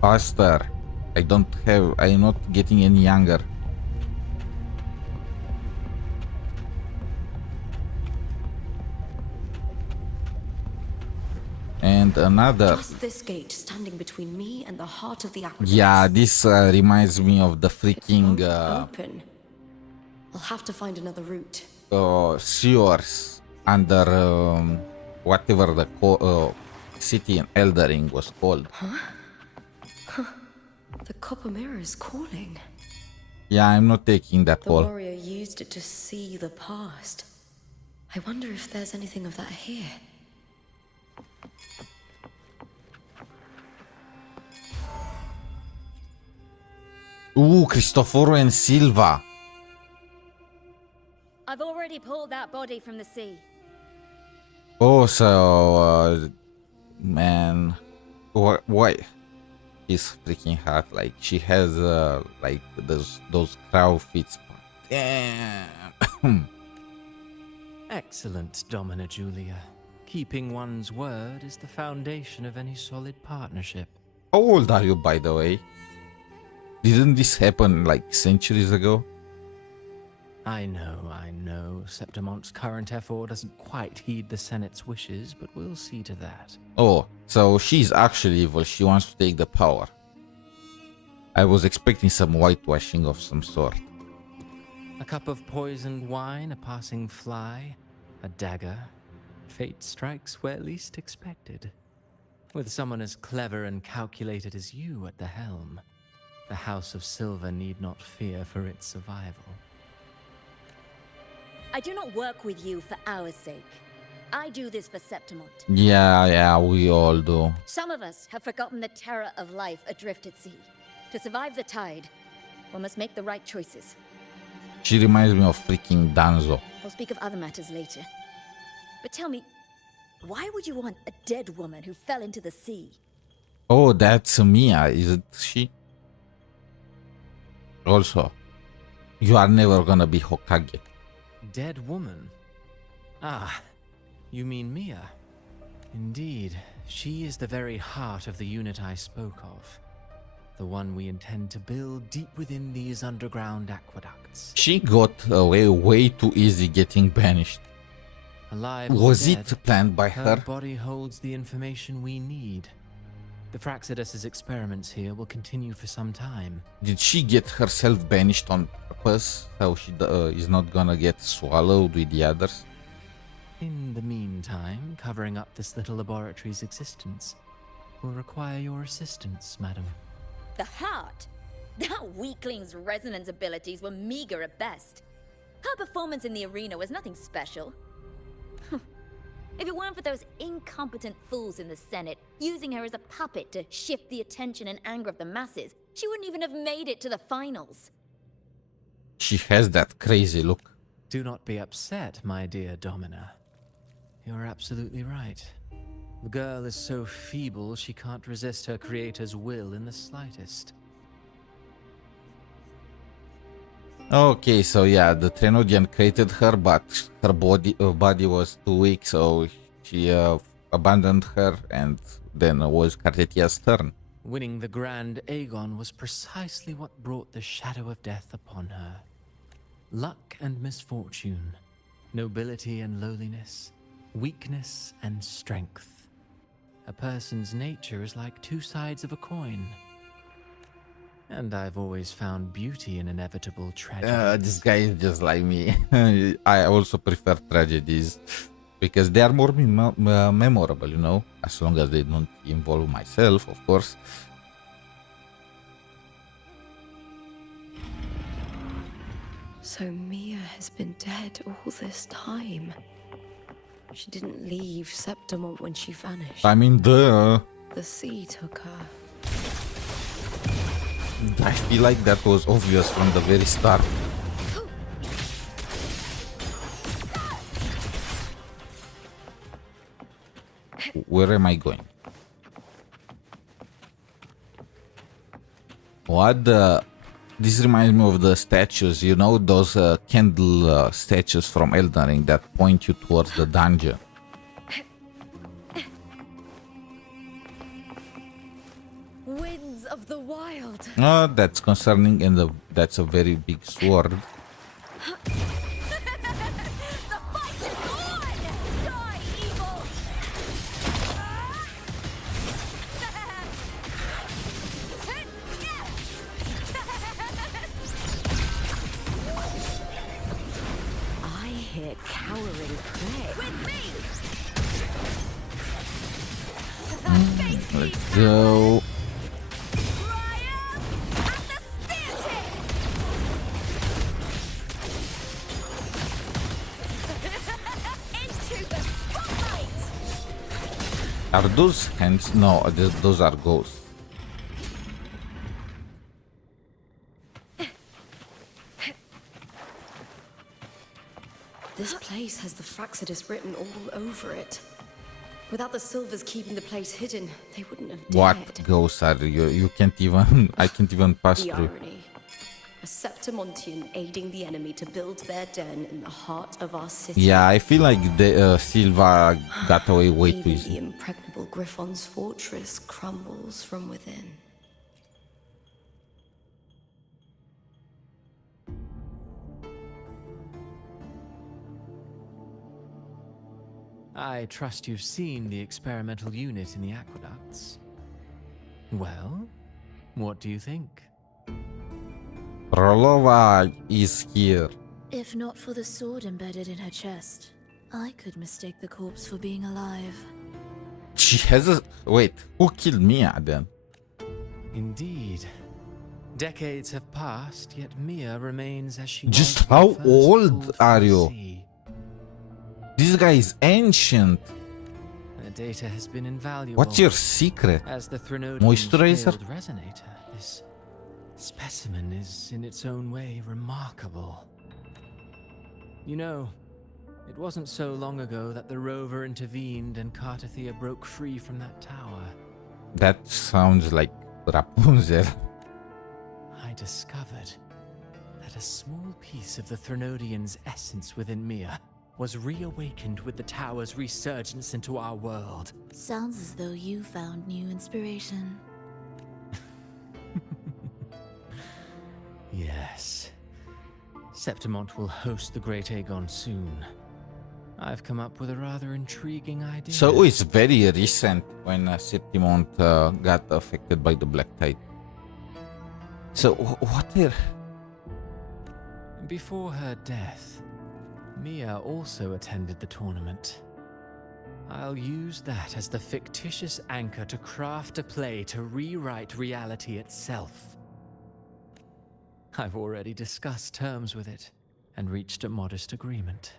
Faster. I'm not getting any younger. And another. Just this gate standing between me and the heart of the aqueduct. Yeah, this reminds me of the freaking open. I'll have to find another route. sewers under whatever the city in Eldering was called. The copper mirror is calling. Yeah, I'm not taking that The call. warrior used it to see the past. I wonder if there's anything of that here. Ooh, Cristoforo and Silva. I've already pulled that body from the sea. Oh, so man, why? He's freaking hot. Like she has like those crow feet. Damn. Excellent, Domina Julia. Keeping one's word is the foundation of any solid partnership. How old are you, by the way? Didn't this happen like centuries ago? I know. Septimon's current effort doesn't quite heed the Senate's wishes, but we'll see to that. Oh, so she's actually evil. She wants to take the power. I was expecting some whitewashing of some sort. A cup of poisoned wine, a passing fly, a dagger. Fate strikes where least expected. With someone as clever and calculated as you at the helm, the House of Silver need not fear for its survival. I do not work with you for our sake. I do this for Septimont. Yeah, we all do. Some of us have forgotten the terror of life adrift at sea. To survive the tide, one must make the right choices. She reminds me of freaking Danzo. We'll speak of other matters later. But tell me, why would you want a dead woman who fell into the sea? Oh, that's Mia, is it she? Also, you are never gonna be Hokage. Dead woman? Ah, you mean Mia? Indeed, she is the very heart of the unit I spoke of. The one we intend to build deep within these underground aqueducts. She got away way too easy getting banished. Alive or Was dead, it planned by her her? body holds the information we need. The Fraxidus's experiments here will continue for some time. Did she get herself banished on purpose so she is not gonna get swallowed with the others? In the meantime, covering up this little laboratory's existence will require your assistance, madam. The heart? That weakling's resonance abilities were meager at best. Her performance in the arena was nothing special. If it weren't for those incompetent fools in the Senate using her as a puppet to shift the attention and anger of the masses, she wouldn't even have made it to the finals. She has that crazy look. Do not be upset, my dear Domina. You're absolutely right. The girl is so feeble she can't resist her creator's will in the slightest. Okay, so yeah, the Trenodian created her, but her body was too weak, so she abandoned her, and then was Cartetia's turn. Winning the Grand Aegon was precisely what brought the shadow of death upon her. Luck and misfortune, nobility and lowliness, weakness and strength. A person's nature is like two sides of a coin. And I've always found beauty in inevitable tragedies. This guy is just like me. I also prefer tragedies because they are more memorable, you know, as long as they don't involve myself, of course. So Mia has been dead all this time. She didn't leave Septimont when she vanished. I mean, The sea took her. I feel like that was obvious from the very start. Where am I going? What the... This reminds me of the statues, you know, those candle statues from Elden Ring that point you towards the dungeon. Winds of the wild. That's concerning, and that's a very big sword. The fight is on! Die, evil! I hear cowering prey. With me! Let's go. Are those hands? No, those are ghosts. This place has the Fraxidus written all over it. Without the Silvers keeping the place hidden, they wouldn't have dared. What ghosts are you? You can't even... I can't even pass The through. irony. A Septimontian aiding the enemy to build their den in the heart of our city. Yeah, I feel like the, Silva got away way too Even the easy. impregnable Griffon's fortress crumbles from within. I trust you've seen the experimental unit in the aqueducts. Well, what do you think? Frolova is here. If not for the sword embedded in her chest, I could mistake the corpse for being alive. She has a... Wait, who killed Mia then? Indeed. Decades have passed, yet Mia remains as she Just was when how first old pulled from are the you? sea. This guy is ancient. The data has been invaluable. What's your secret? As the Threnodian's Moisturizer? failed resonator, this specimen is in its own way remarkable. You know, it wasn't so long ago that the rover intervened and Cartathea broke free from that tower. That sounds like Rapunzel. I discovered that a small piece of the Threnodian's essence within Mia was reawakened with the tower's resurgence into our world. Sounds as though you found new inspiration. Yes. Septimont will host the Great Aegon soon. I've come up with a rather intriguing idea. So it's very recent when Septimont got affected by the Black Tide. So what are... Before her death, Mia also attended the tournament. I'll use that as the fictitious anchor to craft a play to rewrite reality itself. I've already discussed terms with it and reached a modest agreement.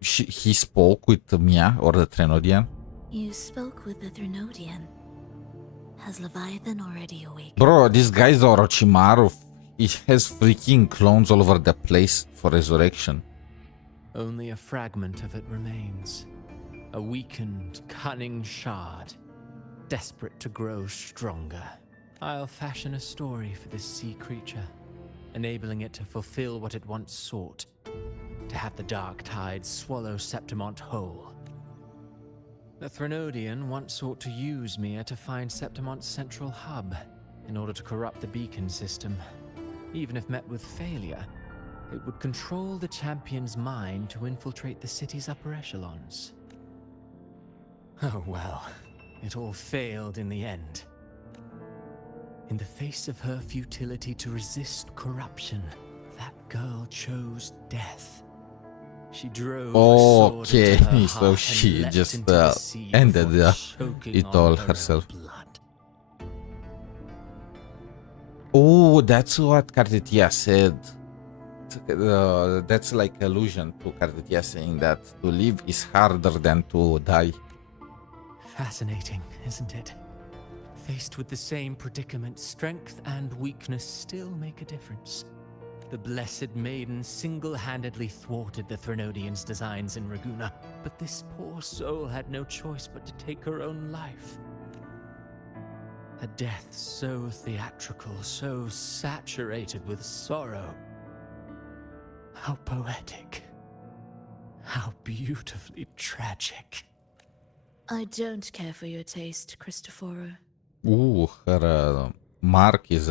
He spoke with Mia or the Threnodian? You spoke with the Threnodian. Has Leviathan already awakened? Bro, this guy's Orochimaru. He has freaking clones all over the place for resurrection. Only a fragment of it remains. A weakened, cunning shard, desperate to grow stronger. I'll fashion a story for this sea creature, enabling it to fulfill what it once sought, to have the dark tide swallow Septimont whole. The Threnodian once sought to use Mia to find Septimont's central hub in order to corrupt the beacon system. Even if met with failure, it would control the champion's mind to infiltrate the city's upper echelons. Oh well, it all failed in the end. In the face of her futility to resist corruption, that girl chose death. She drove a sword into her so heart she and leapt just into the sea ended before choking it on all her own herself. blood. Oh, that's what Cartetia said. That's like allusion to Cartetia saying that to live is harder than to die. Fascinating, isn't it? Faced with the same predicament, strength and weakness still make a difference. The Blessed Maiden single-handedly thwarted the Threnodian's designs in Raguna, but this poor soul had no choice but to take her own life. A death so theatrical, so saturated with sorrow. How poetic. How beautifully tragic. I don't care for your taste, Cristoforo. Her mark is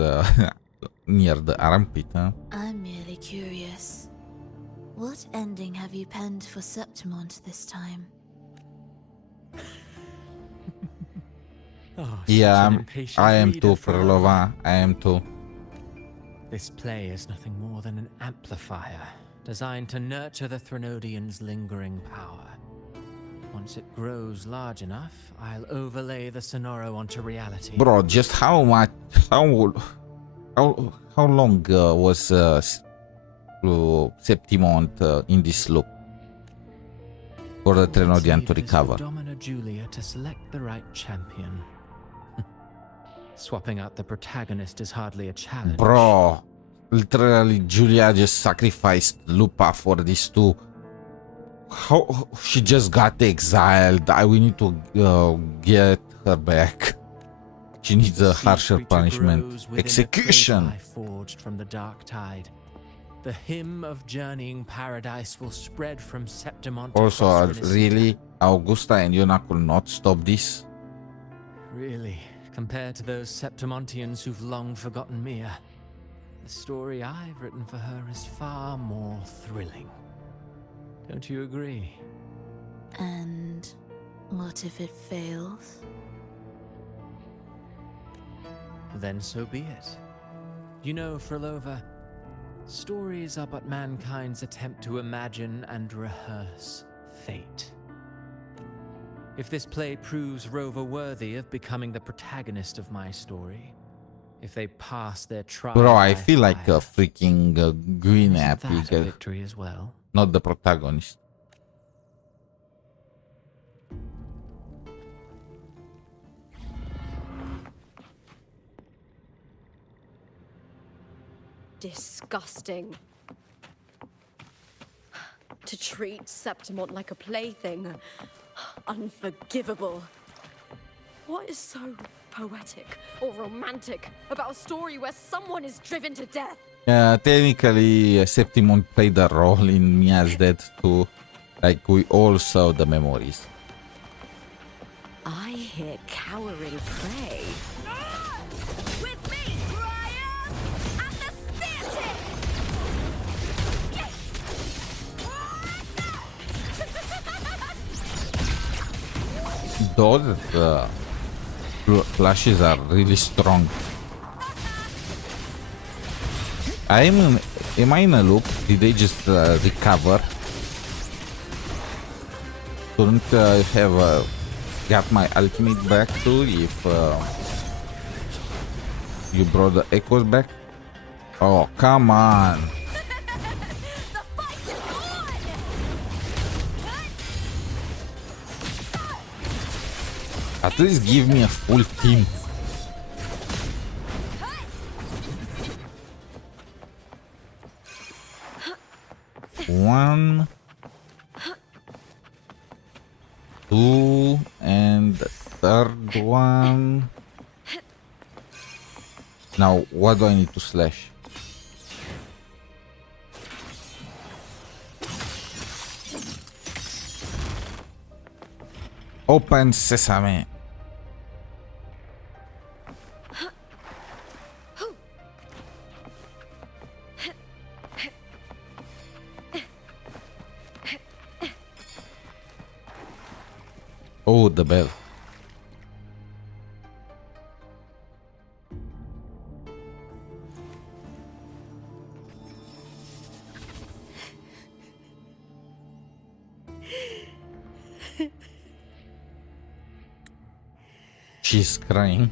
near the armpit, huh? I'm merely curious. What ending have you penned for Septimont this time? Oh, Yeah, such an impatient I am reader too, for a Frolova. I am too. This play is nothing more than an amplifier designed to nurture the Threnodian's lingering power. Once it grows large enough, I'll overlay the Sonoro onto reality. Bro, just how much, how long was Septimont in this loop for the All that's Threnodian to needed is for recover? Domina Julia to select the right champion. Swapping out the protagonist is hardly a challenge. Bro, literally Julia just sacrificed Lupa for these two. How she just got exiled. We need to get her back. She needs a harsher punishment. Execution. Forged from the dark tide. The hymn of journeying paradise will spread from Septimont. Also, across Renaissance. really, Augusta and Yuna could not stop this. Really, compared to those Septimontians who've long forgotten Mia, the story I've written for her is far more thrilling. Don't you agree? And what if it fails? Then so be it. You know, Frolova, stories are but mankind's attempt to imagine and rehearse fate. If this play proves Rover worthy of becoming the protagonist of my story, if they pass their trial Bro, I by feel like a fire, freaking green isn't apple, that a victory as well? not the protagonist. Disgusting. To treat Septimont like a plaything. Unforgivable. What is so poetic or romantic about a story where someone is driven to death? Technically, Septimon played a role in Mia's death too. Like, we all saw the memories. I hear cowering prey. With me, Brian! At the spear tip! Those flashes are really strong. Am I in a loop? Did they just recover? Couldn't have got my ultimate back too if you brought the echoes back? Oh, come on. The fight is on! At least give me a full team. One, two, and the third one. Now, what do I need to slash? Open sesame. Oh, the bell. She's crying.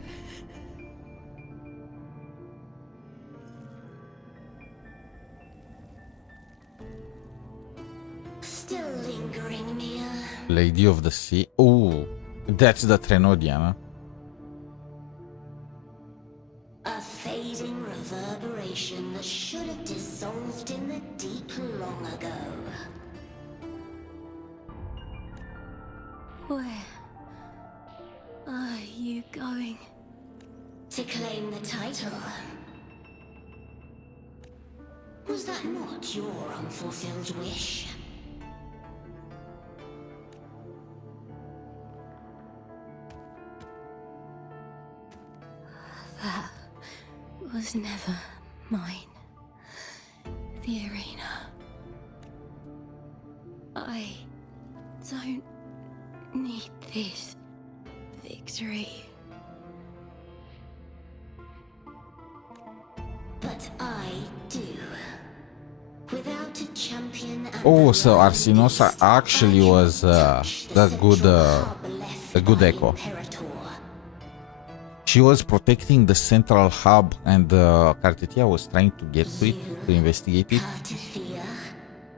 Still lingering, Mia. Lady of the Sea. Oh, that's the Trenodian. Huh? A fading reverberation that should have dissolved in the deep long ago. Where are you going? To claim the title. Was that not your unfulfilled wish? That was never mine. The arena. I don't need this victory. But I do. Without a champion and Oh, so Arsinosa actually was the good echo. She was protecting the central hub, and Kartetia was trying to get to it, to investigate it.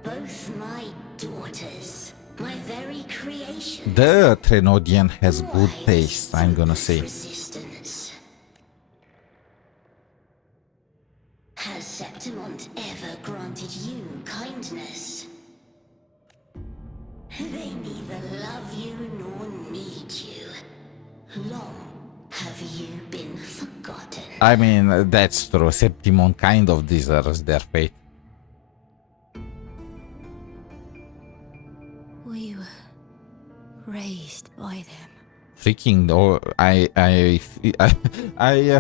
Both my daughters, my very creation. The Trenodian has good taste, I'm gonna say. Resistance. Has Septimont ever granted you kindness? They neither love you nor need you. Long have you been forgotten? I mean, that's true. Septimon kind of deserves their fate. We were raised by them. Freaking, oh, I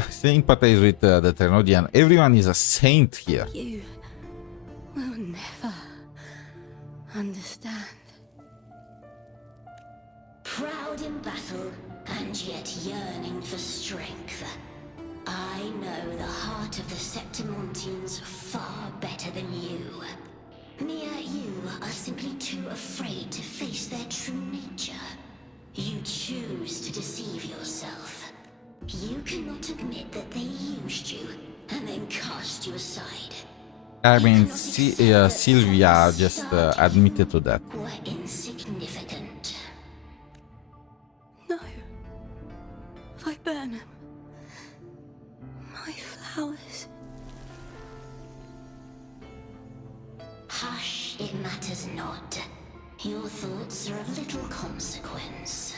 sympathize with the Trenodian. Everyone is a saint here. You will never understand. proud in battle, and yet yearning for strength. I know the heart of the Septimontians far better than you. Mia, you are simply too afraid to face their true nature. You choose to deceive yourself. You cannot admit that they used you, and then cast you aside. I mean, Sylvia just admitted to that. Were insignificant. No. Viburnum. My flowers. Hush, it matters not. Your thoughts are of little consequence.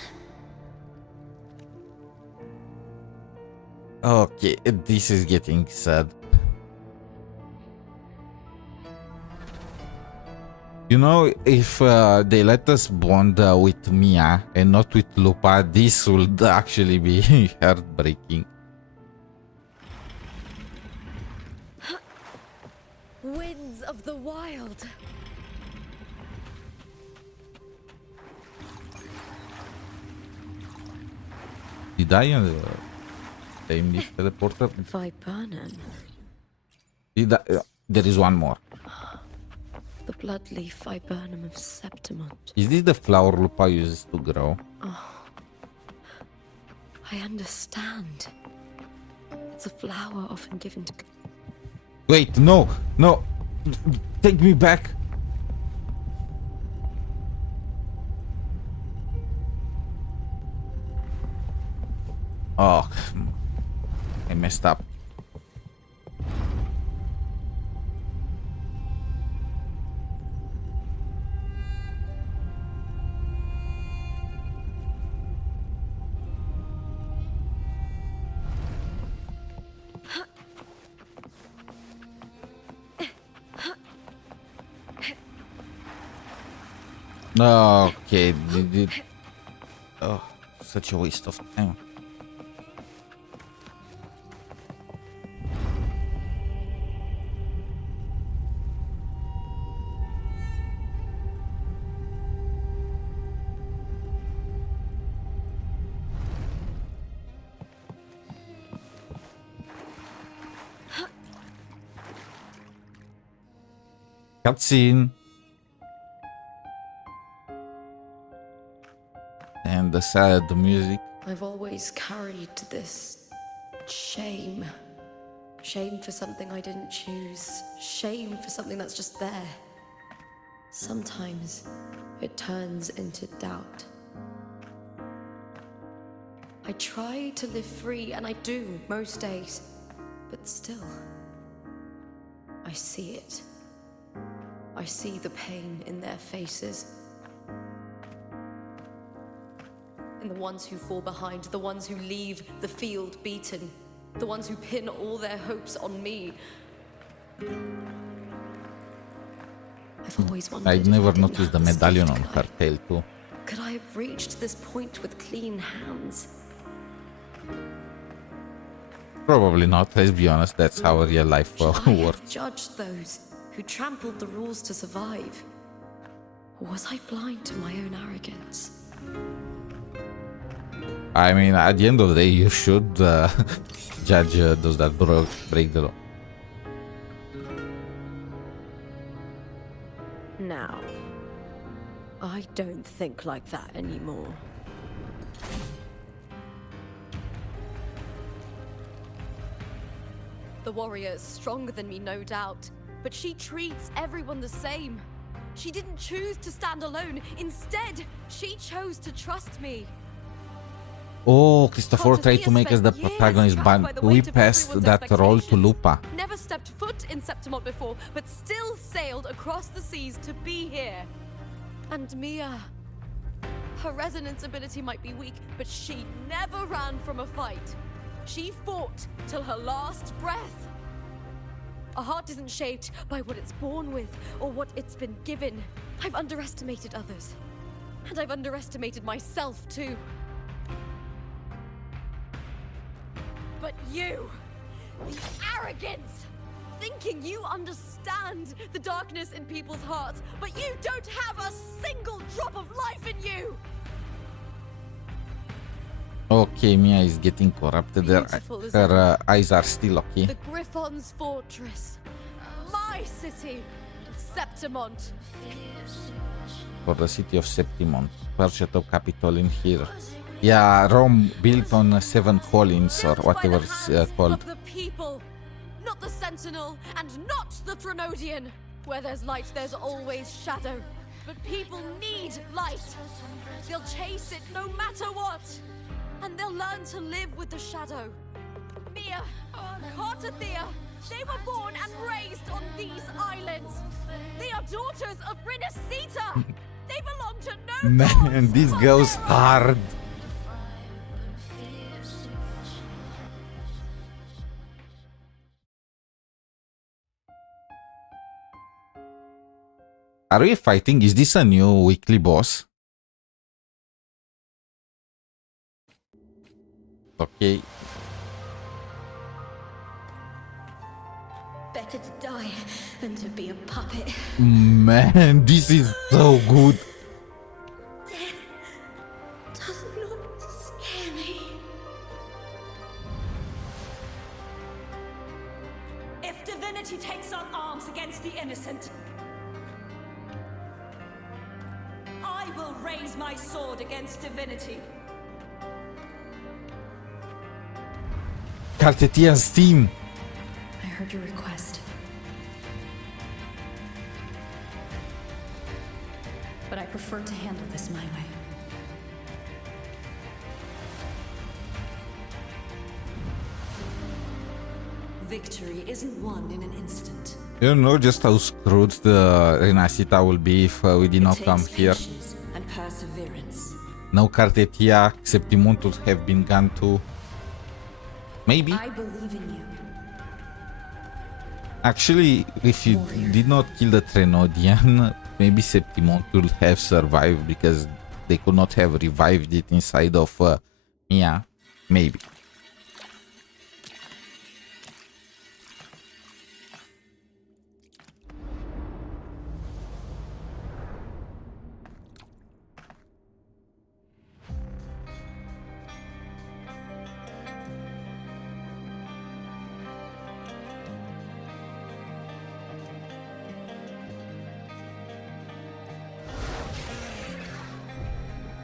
Okay, this is getting sad. You know, if they let us bond with Mia and not with Lupa, this would actually be heartbreaking. Winds of the wild. Did I aim this teleporter? Viburnum. Did I, there is one more. The bloodleaf viburnum of Septimont. Is this the flower Lupa uses to grow? I understand. It's a flower often given to... Wait, no, no, take me back. Oh, I messed up. Okay, oh, such a waste of time. Cutscene. And the sad music. I've always carried this shame. Shame for something I didn't choose. Shame for something that's just there. Sometimes it turns into doubt. I try to live free, and I do most days. But still, I see it. I see the pain in their faces. And the ones who fall behind, the ones who leave the field beaten, the ones who pin all their hopes on me. I've always wondered. I if never I didn't noticed the have this medallion gift, on could her tail too. Could I have reached this point with clean hands? Probably not, let's be honest, that's how real life Should I works. have judged those who trampled the rules to survive? Or was I blind to my own arrogance? I mean, at the end of the day, you should judge those that break the law. Now, I don't think like that anymore. The warrior is stronger than me, no doubt, but she treats everyone the same. She didn't choose to stand alone. Instead, she chose to trust me. Oh, Christopher tried to make us the Years protagonist, trapped by but the we weight of passed everyone's that role to expectations. Lupa. Never stepped foot in Septimont before, but still sailed across the seas to be here. And Mia, her resonance ability might be weak, but she never ran from a fight. She fought till her last breath. A heart isn't shaped by what it's born with or what it's been given. I've underestimated others. And I've underestimated myself too. But you, the arrogance, thinking you understand the darkness in people's hearts, but you don't have a single drop of life in you. Okay, Mia is getting corrupted. Beautiful, isn't Her eyes are still okay. The Griffon's fortress. My city. Septimont. For the city of Septimont. Perchet of Capitol in here. Yeah, Rome built on 7 columns or Built whatever by the it's hands called. of the people, not the Sentinel and not the Threnodian. Where there's light, there's always shadow. But people need light. They'll chase it no matter what. And they'll learn to live with the shadow. Mia, Cartathea, they were born and raised on these islands. They are daughters of Brinacita. They belong to no Man, gods this but goes their hard. Are we fighting? Is this a new weekly boss? Okay. Better to die than to be a puppet. Man, this is so good. Does not scare me. If divinity takes up arms against the innocent, I will raise my sword against divinity. Cartetian's team. I heard your request. But I prefer to handle this my way. Victory isn't won in an instant. You don't know just how screwed the Renacita will be if we did not come here. And perseverance. No Cartetia, Septimont would have been gone too. Maybe. I believe in you. Actually, if you did not kill the Threnodian, maybe Septimont would have survived because they could not have revived it inside of Mia. Maybe.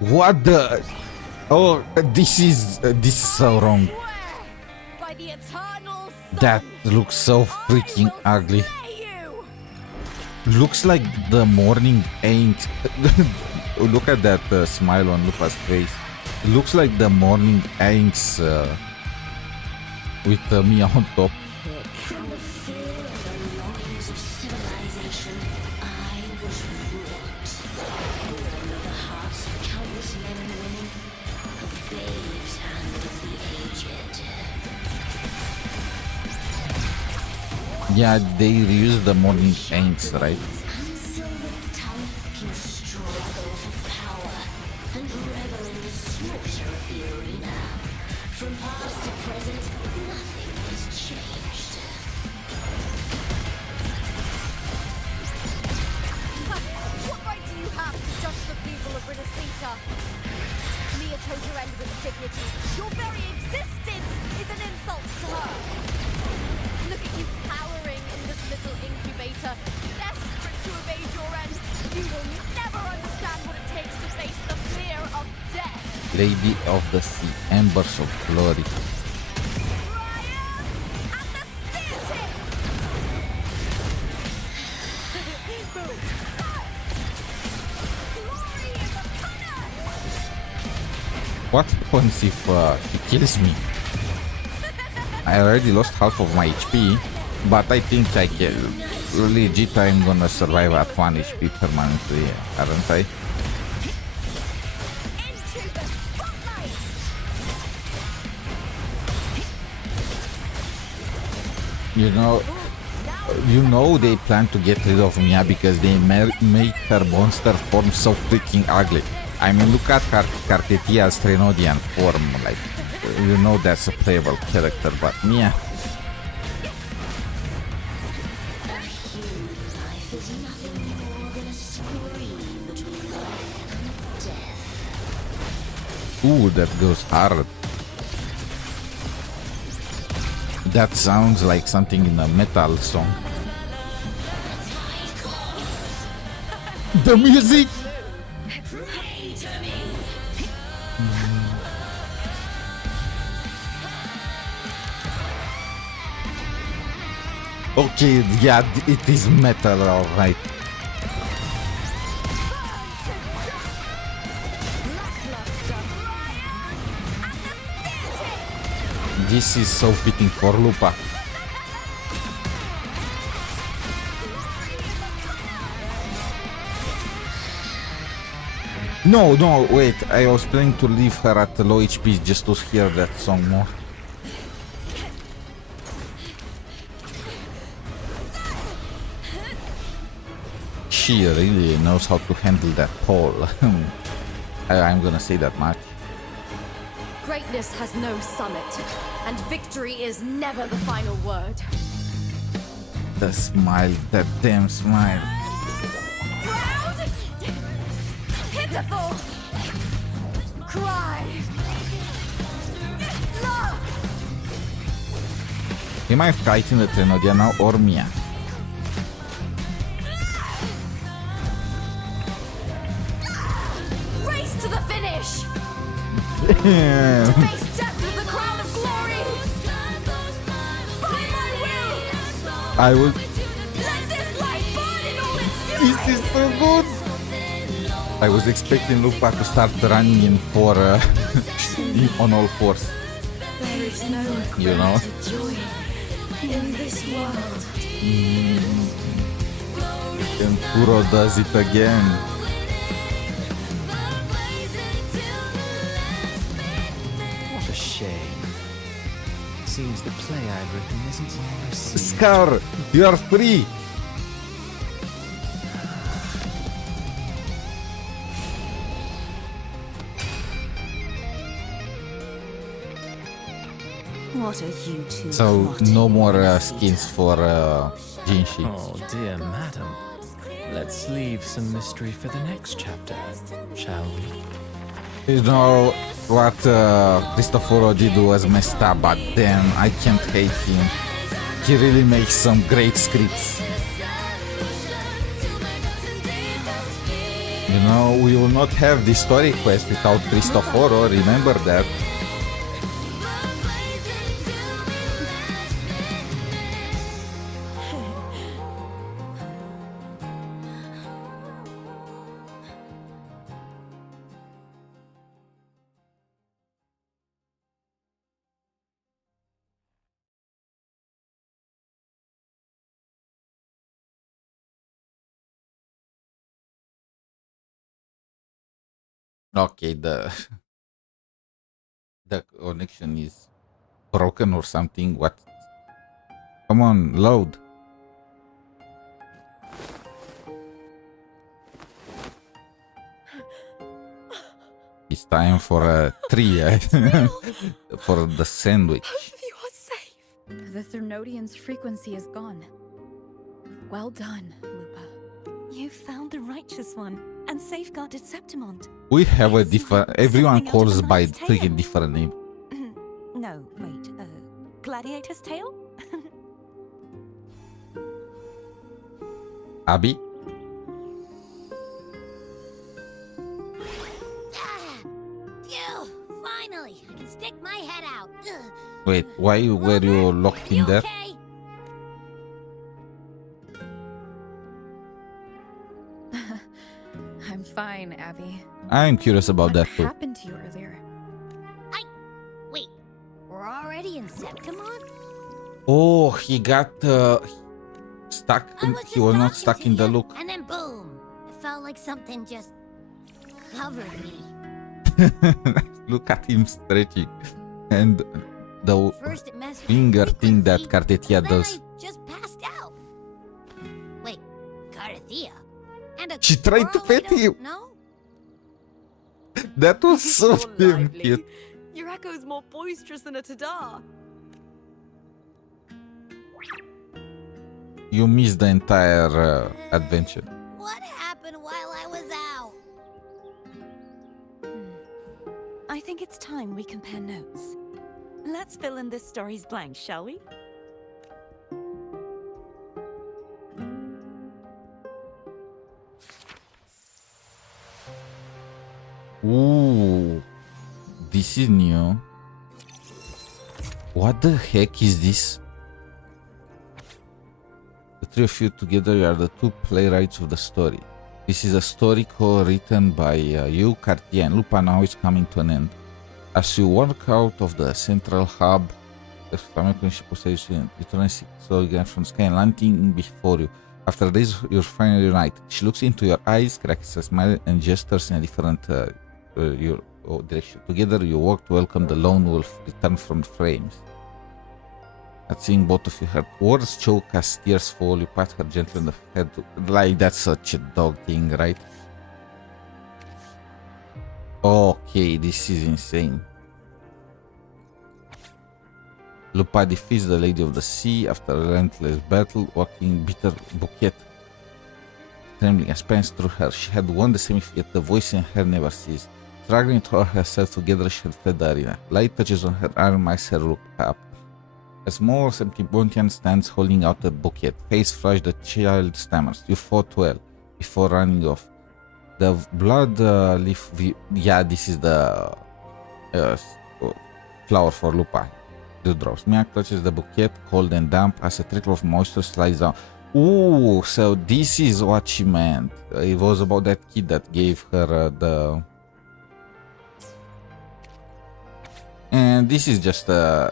What the? Oh, this is so wrong. by the eternal sun, That looks so freaking I will ugly. slay you. Looks like the morning ain't. Look at that smile on Lupa's face. Looks like the morning aints with Mia on top. From the fear and the longings of civilization, I was wrought. Born of the hearts of countless men and women, of babes and of the aged. Yeah, they reuse the morning aints, right? Unsilvered tongue can struggle for power and revel in the slaughter of the arena. From past to present, nothing has changed. What right do you have to judge the people of Renacita? Mia chose her end with dignity. Your very existence is an insult to her. Look at you cowering in this little incubator, desperate to evade your end. You will never understand what it takes to face the fear of death. Lady of the Sea, Embers of Glory. Ryan and the spear tip! Glory is upon us! What happens if he kills me? I already lost half of my HP, but I think I can. Legit, I'm gonna survive at 1 HP permanently, aren't I? Into the spotlight! You know they plan to get rid of Mia because they make her monster form so freaking ugly. I mean, look at Cartetia's Threnodian form, like, you know that's a playable character, but Mia... Human life is nothing more than a scream between life and death. Ooh, that goes hard. That sounds like something in a metal song. The music! Okay, yeah, it is metal, alright. This is so fitting for Lupa. No, wait, I was planning to leave her at low HP just to hear that song more. She really knows how to handle that pole. I'm gonna say that much. Greatness has no summit, and victory is never the final word. The smile, that damn smile. Proud, pitiful, cry, love. Am I fighting the Trenodia now or Mia? Race to the finish. To face death with the crown of glory. By my will. I will. Let this light burn in all its fury. This is so good. I was expecting Lupa to start running in for on all fours. There is no You know? joy in this world. And Kuro does it again. What a shame. Seems the play I've written isn't well received. Scar, you are free. What are you two So plotting, no more Rosita? skins for Jinshi. Oh dear madam. Let's leave some mystery for the next chapter, shall we? You know what Cristoforo did was messed up, but then I can't hate him. He really makes some great scripts. You know, we will not have the story quest without Cristoforo, remember that. Okay, the connection is broken or something. What? Come on, load. It's time for a tree for the sandwich. You are safe. The Thernodian's frequency is gone. Well done, Lupa. You found the righteous one and safeguarded Septimont. We have a It's different. like Everyone something out of calls a by knight's freaking tale. different name. No, wait. Gladiator's tale? Abby. Phew, finally, I can stick my head out. Ugh. Wait, why were you locked in You there? okay? I'm fine, Abby. I'm curious about What that too. happened to you earlier? Wait, we're already in Septimon? Oh, he got stuck. He was not stuck in the look. And then boom, it felt like something just covered me. Look at him stretching, and the First it messed with finger thing that frequency, Cartetia then does. I just passed out. Wait, Cartesia? And a She tried to girl I pet don't you. know? That was so You're damn lively. cute. Your echo's more boisterous than a Tadar. You missed the entire adventure. What happened while I was out? I think it's time we compare notes. Let's fill in this story's blanks, shall we? Ooh, this is new. What the heck is this? The three of you together are the two playwrights of the story. This is a story co-written by you, Cartier, and Lupa now is coming to an end. As you walk out of the central hub, the family ship returns so again from sky and landing before you. After this, you're finally united. She looks into your eyes, cracks a smile, and gestures in a different direction. Together, you walk to welcome the lone wolf return from the flames. At seeing both of you, her words choke as tears fall. You pat her gently on the head. Like, that's such a dog thing, right? Okay, this is insane. Lupa defeats the Lady of the Sea after a relentless battle, walking bitter bouquet. Trembling as pants through her, she had won the semi, yet the voice in her never ceased. Struggling to hold herself together, she had fled the arena. Light touches on her arm makes her look up. A small Septimontian stands holding out a bouquet. Face flushed, the child stammers. You fought well, before running off. The blood leaf... Yeah, this is the flower for Lupa. Dewdrops. Mia clutches the bouquet, cold and damp, as a trickle of moisture slides down. Ooh, so this is what she meant. It was about that kid that gave her the... And this is just a...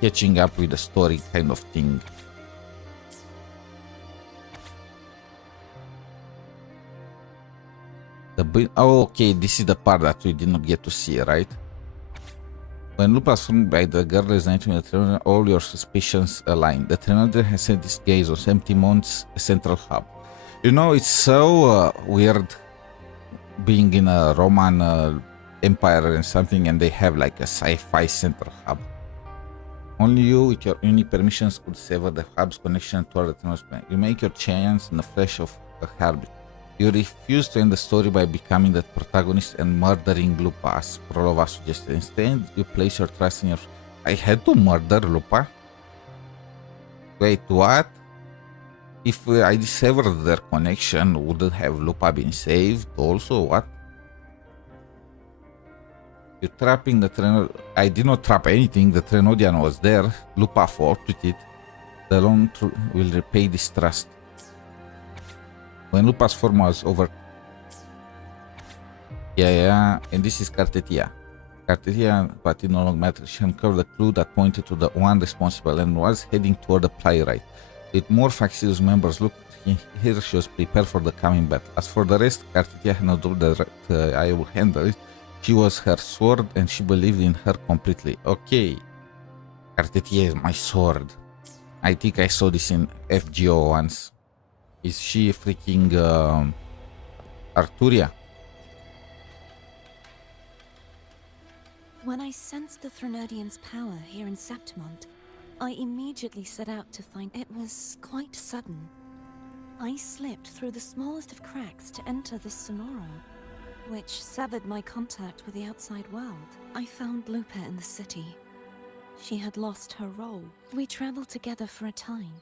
catching up with the story kind of thing. Oh, okay, this is the part that we did not get to see, right? When Lupa is formed by the girl resonating with the Trenodian, all your suspicions align. The Trenodian has set its gaze on Septimon's central hub. You know, it's so weird being in a Roman empire and something, and they have like a sci-fi central hub. Only you, with your unique permissions, could sever the hub's connection toward the Thanos planet. You make your chance in the flesh of a heartbeat. You refuse to end the story by becoming the protagonist and murdering Lupa, as Prolova suggested. Instead, you place your trust in your... I had to murder Lupa? Wait, what? If I severed their connection, wouldn't have Lupa been saved also? What? You're trapping the Trenodian. I did not trap anything. The Trenodian was there. Lupa fought with it. The lone truth will repay this trust. When Lupa's form was over... Yeah, and this is Cartetia. Cartetia, but it no longer matters. She uncovered the clue that pointed to the one responsible and was heading toward the playwright. With more Faxius members looked here, she was prepared for the coming battle. As for the rest, Cartetia had no doubt that I will handle it. She was her sword and she believed in her completely. Okay. Cartetia is my sword. I think I saw this in FGO once. Is she freaking Arturia? When I sensed the Threnodian's power here in Septimont, I immediately set out to find it. Was quite sudden. I slipped through the smallest of cracks to enter the Sonoro, which severed my contact with the outside world. I found Lupa in the city. She had lost her role. We traveled together for a time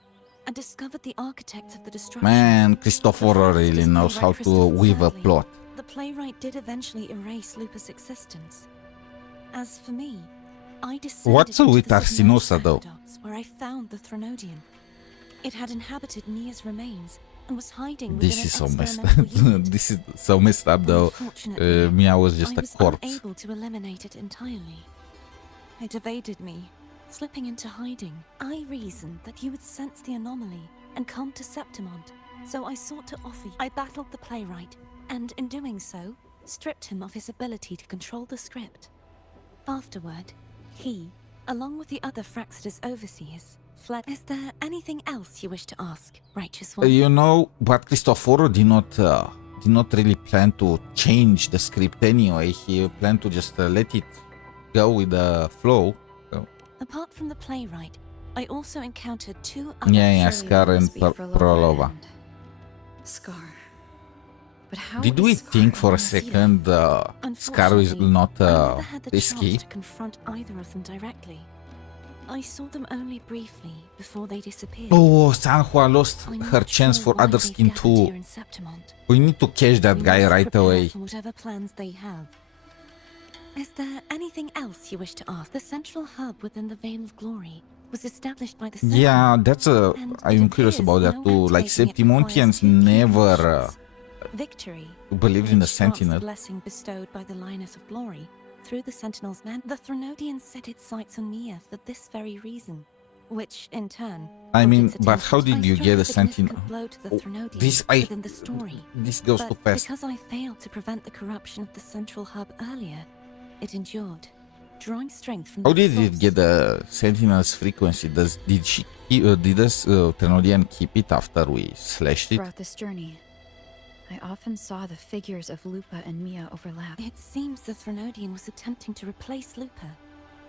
and discovered the architects of the destruction. Man, Cristoforo really knows how to weave a plot. The playwright did eventually erase Lupa's existence. As for me, I descended What's into with the Arsinosa, though? Aqueducts, where I found the Threnodian. It had inhabited Nia's remains and was hiding This within is an so messed experimental up. unit. This is so messed up, though. Unfortunately, Mia was just I a was corpse. unable to eliminate it entirely. It evaded me, slipping into hiding. I reasoned that you would sense the anomaly and come to Septimont, so I sought to offer you. I battled the playwright, and in doing so, stripped him of his ability to control the script. Afterward, he, along with the other Fraxidus overseers, fled. Is there anything else you wish to ask, righteous one? You know, but Cristoforo did not really plan to change the script anyway. He planned to just let it go with the flow. So. Apart from the playwright, I also encountered two other... Yeah, Surely Scar that and must be Frolova Prolova. and Scar. But how Did is we Scar think for a and Rosita? second Scar is Unfortunately, not I never had the risky? chance to confront either of them directly. I saw them only briefly before they disappeared. Oh, Sanhua lost I'm her not chance sure for why other they've skin gathered too. here in Septimont. We need to catch that We guy must right prepare away. for whatever plans they have. Is there anything else you wish to ask? The central hub within the Veil of Glory was established by the Sentinel. Yeah, that's a. And I'm it curious appears about that no too. Like activating it requires Septimontians two key never conditions. Victory, believed in the which grants Sentinel. the blessing bestowed by the Lioness of Glory through the Sentinel's men. The Threnodians set its sights on Nia for this very reason, which in turn. I brought mean, its but how attention. did you I get a struck Sentinel? significant blow to the Oh, Threnodians this within the story. this goes But too fast. because I failed to prevent the corruption of the central hub earlier, it endured, drawing strength from How that did it source. get the Sentinel's frequency? Did us Trenodian keep it after we slashed it? Throughout this journey, I often saw the figures of Lupa and Mia overlap. It seems the Threnodian was attempting to replace Lupa,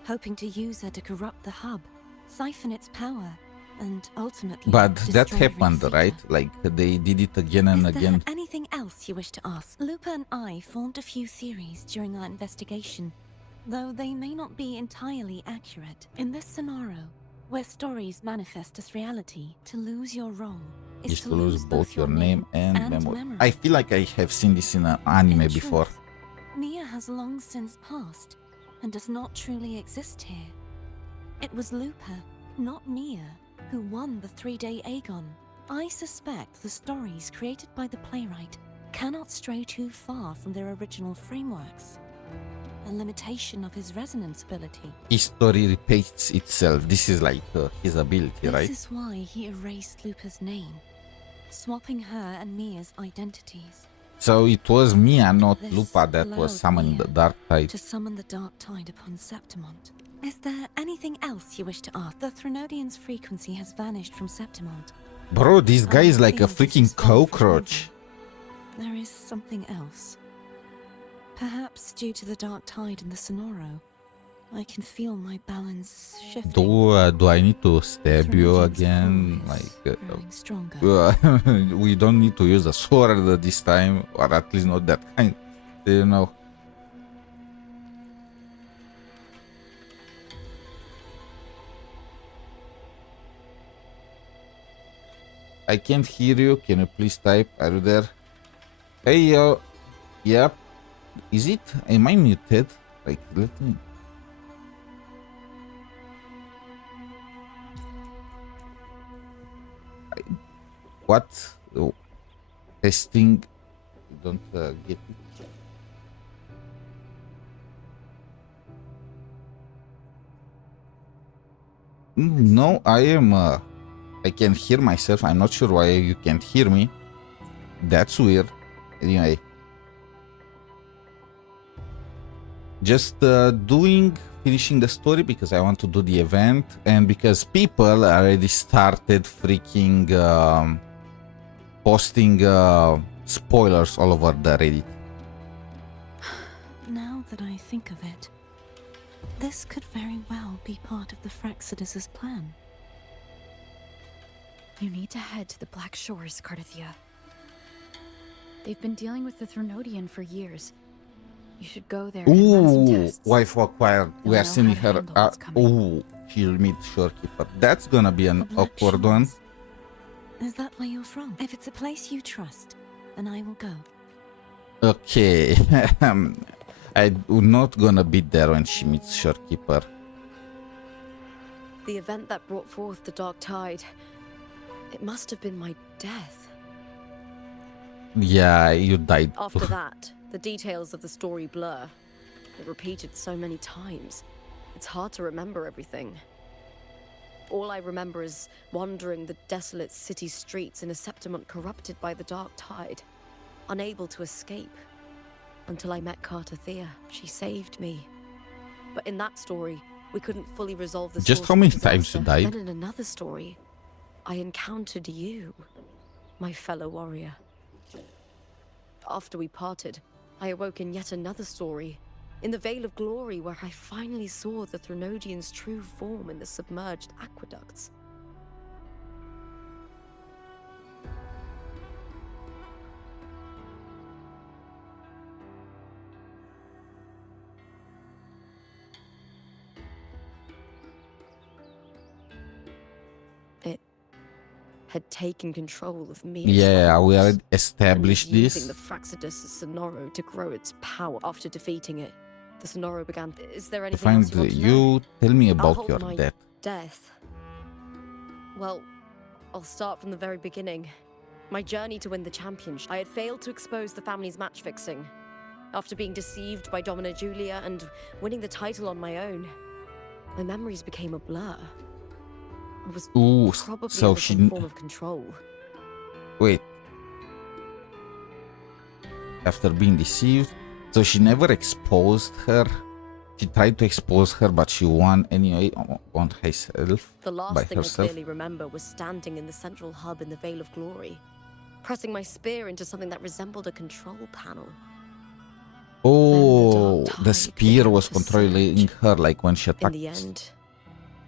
hoping to use her to corrupt the hub, siphon its power, and ultimately But that destroy happened, Rosita. right? Like they did it again and Is again. there anything else you wish to ask? Lupa and I formed a few theories during our investigation, though they may not be entirely accurate. In this scenario, where stories manifest as reality, to lose your role Is to lose both your name and memory. memory. I feel like I have seen this in an anime In before. truth, Nia has long since passed and does not truly exist here. It was Lupa, not Mia, who won the 3-day Aegon. I suspect the stories created by the playwright cannot stray too far from their original frameworks. A limitation of his resonance ability. History repeats itself. This is like his ability, This right? is why he erased Lupa's name, swapping her and Mia's identities. So it was Mia, not This Lupa, that was allowed summoning Mia the Dark Tide. to summon the Dark Tide upon Septimont. Is there anything else you wish to ask? The Threnodian's frequency has vanished from Septimont. Bro, this guy is I like a think it freaking is gone forever. cockroach. There is something else. Perhaps due to the Dark Tide in the Sonoro, I can feel my balance shifting. Do I need to stab you Threnodian's again? power is Like, growing stronger. we don't need to use a sword this time, or at least not that kind. You know. I can't hear you. Can you please type? Are you there? Hey yo. Yep. Is it? Am I muted? Like, let me. What? Oh. Testing. Don't get it. No, I am. I can hear myself. I'm not sure why you can't hear me. That's weird. Anyway. Just finishing the story because I want to do the event and because people already started freaking posting spoilers all over the Reddit. Now that I think of it, this could very well be part of the Fraxidus' plan. You need to head to the Black Shores, Cardathia. They've been dealing with the Threnodian for years. You should go there and run some Ooh, tests. wife acquired. We You'll are know sending how to her. handle what's coming. Ooh, she'll meet Shorekeeper. That's gonna be The an Black awkward one. Shores. Is that where you're from? If it's a place you trust, then I will go. Okay. I'm not gonna be there when she meets Shorekeeper. The event that brought forth the Dark Tide. It must have been my death. Yeah, you died. After that, the details of the story blur. It repeated so many times. It's hard to remember everything. All I remember is wandering the desolate city streets in a Septimont corrupted by the Dark Tide, unable to escape. Until I met Cartathea. She saved me. But in that story, we couldn't fully resolve the Just source how of many the times you disaster. died? Then in another story, I encountered you, my fellow warrior. After we parted, I awoke in yet another story, in the Veil of Glory, where I finally saw the Threnodian's true form in the submerged aqueducts. had taken control of Mia's Yeah, we corpse already established and was using this. the Fraxidus Sonoro to grow its power. After defeating it, the Sonoro began. Is there To anything find else you want to know? you, tell me I'll about hold your my death. death. Well, I'll start from the very beginning. My journey to win the championship. I had failed to expose the family's match fixing. After being deceived by Domina Julia and winning the title on my own, my memories became a blur. I was Ooh, probably so under she... some form of control. Wait. After being deceived, so she never exposed her. She tried to expose her, but she won anyway on herself. The by last thing herself. I clearly remember was standing in the central hub in the Veil of Glory, pressing my spear into something that resembled a control panel. Oh, dark the tide spear began was to controlling surge. her, like when she In attacked. the end,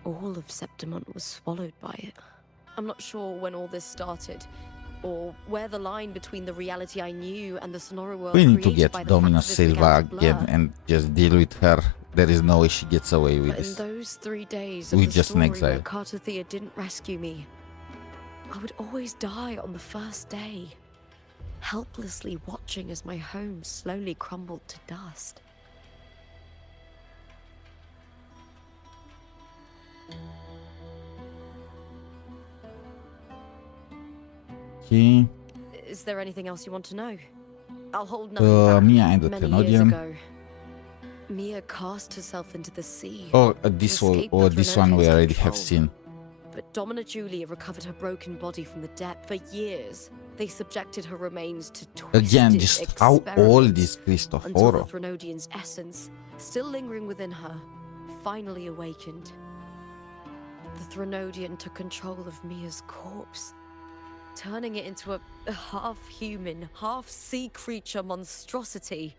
all of Septimont was swallowed by it. I'm not sure when all this started, or where the line between the reality I knew and the Sonoro world We need to created get by the Domina Fraxidus Silva began to again blur. and just deal with her. There is no way she gets away with But in this. those 3 days We of the just an story where exile. Cartothea didn't rescue me, I would always die on the first day, helplessly watching as my home slowly crumbled to dust. Okay. Is there anything else you want to know? I'll hold nothing back. Mia and the Many years Thenodian. ago, Mia cast herself into the sea. Oh, this one. escape Oh, the this one we Thenodians' already have control. seen. But Domina Julia recovered her broken body from the depth. For years, they subjected her remains to twisted Again, just how old experiments is until the Cristoforo? Thenodian's essence, still lingering within her, finally awakened. The Thenodian took control of Mia's corpse, turning it into a half-human, half-sea creature monstrosity.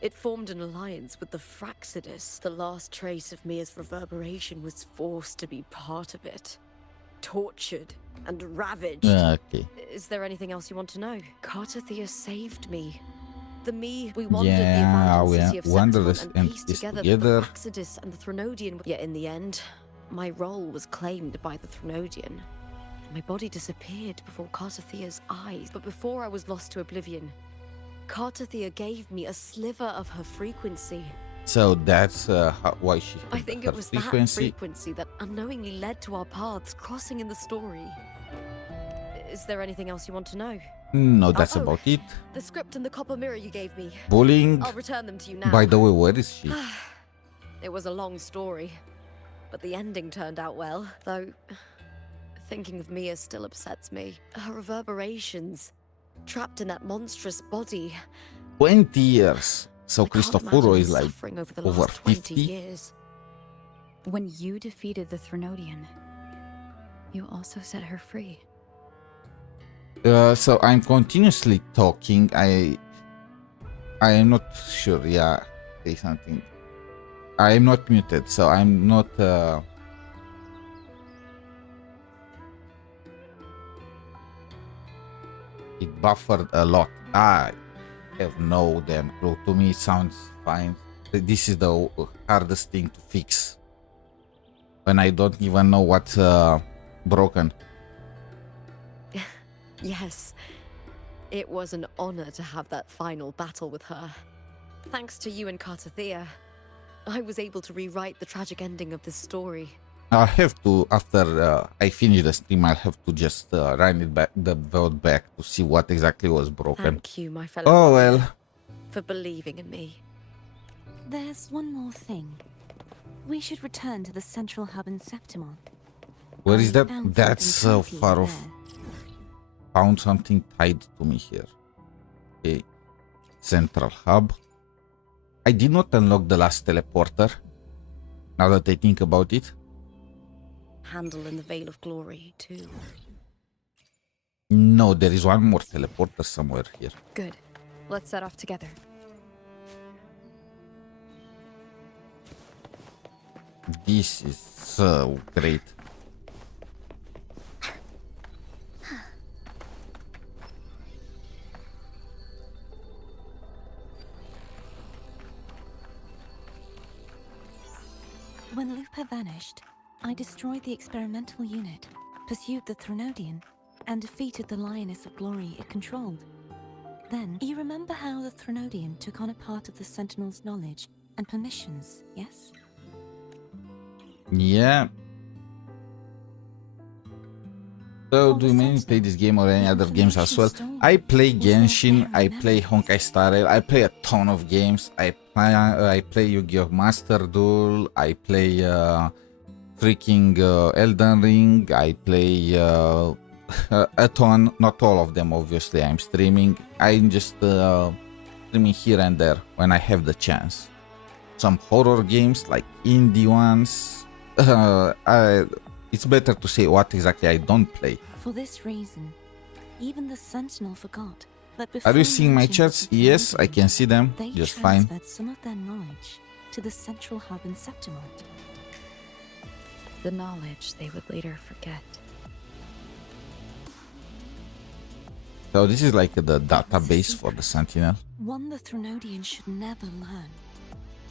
It formed an alliance with the Fraxidus. The last trace of Mia's reverberation was forced to be part of it. Tortured and ravaged. Okay. Is there anything else you want to know? Cartothea saved me. The me we wandered the Yeah, abandoned we city of wandered Septimont this and and pieced pieced together together. the Fraxidus and the Thenodian. Yet in the end, my role was claimed by the Thenodian. My body disappeared before Cartothea's eyes. But before I was lost to oblivion, Cartothea gave me a sliver of her frequency. So that's why she I had think her it was frequency. that frequency that unknowingly led to our paths crossing in the story. Is there anything else you want to know? No, that's Oh, about it. The script and the copper mirror you gave me. Bullying. I'll return them to you now. By the way, where is she? It was a long story, but the ending turned out well, though thinking of Mia still upsets me. Her reverberations, trapped in that monstrous body. 20 years. So I can't Cristoforo imagine is her like suffering over the over last 20 50. years. When you defeated the Thenodian, you also set her free. So I'm continuously talking. I am not sure. Yeah, say something. I am not muted, so I'm not. It buffered a lot. I have no damn clue. To me, it sounds fine. This is the hardest thing to fix when I don't even know what's broken. Yes, it was an honor to have that final battle with her. Thanks to you and Cartothea, I was able to rewrite the tragic ending of this story. I'll have to, after I finish the stream, I'll have to just run it back, the vote back to see what exactly was broken. Thank you, my fellow Oh warrior, well. for believing in me. There's one more thing. We should return to the central hub in Septimon. Where is I that? found That's so something far there. off. Found something tied to me here. Okay. Central hub. I did not unlock the last teleporter. Now that I think about it. Handle in the Veil of Glory, too. No, there is one more teleporter somewhere here. Good. Let's set off together. This is so great. When Lupa vanished, I destroyed the experimental unit, pursued the Threnodian, and defeated the Lioness of Glory it controlled. Then, you remember how the Threnodian took on a part of the Sentinel's knowledge and permissions, yes? Yeah. So, do you mainly play this game or any other games as well? I play Genshin, I play Honkai Star Rail, I play a ton of games. I play Yu-Gi-Oh! Master Duel, I play freaking Elden Ring, I play a ton, not all of them obviously. I'm streaming. I'm just streaming here and there when I have the chance. Some horror games like indie ones. It's better to say what exactly I don't play. For this reason, even the Sentinel forgot. But Are you seeing my chats? Yes, I can see them. They Just fine. transferred some of their knowledge to the central hub in Septimont. The knowledge they would later forget. So this is like the database for the Sentinel. One the Threnodian should never learn.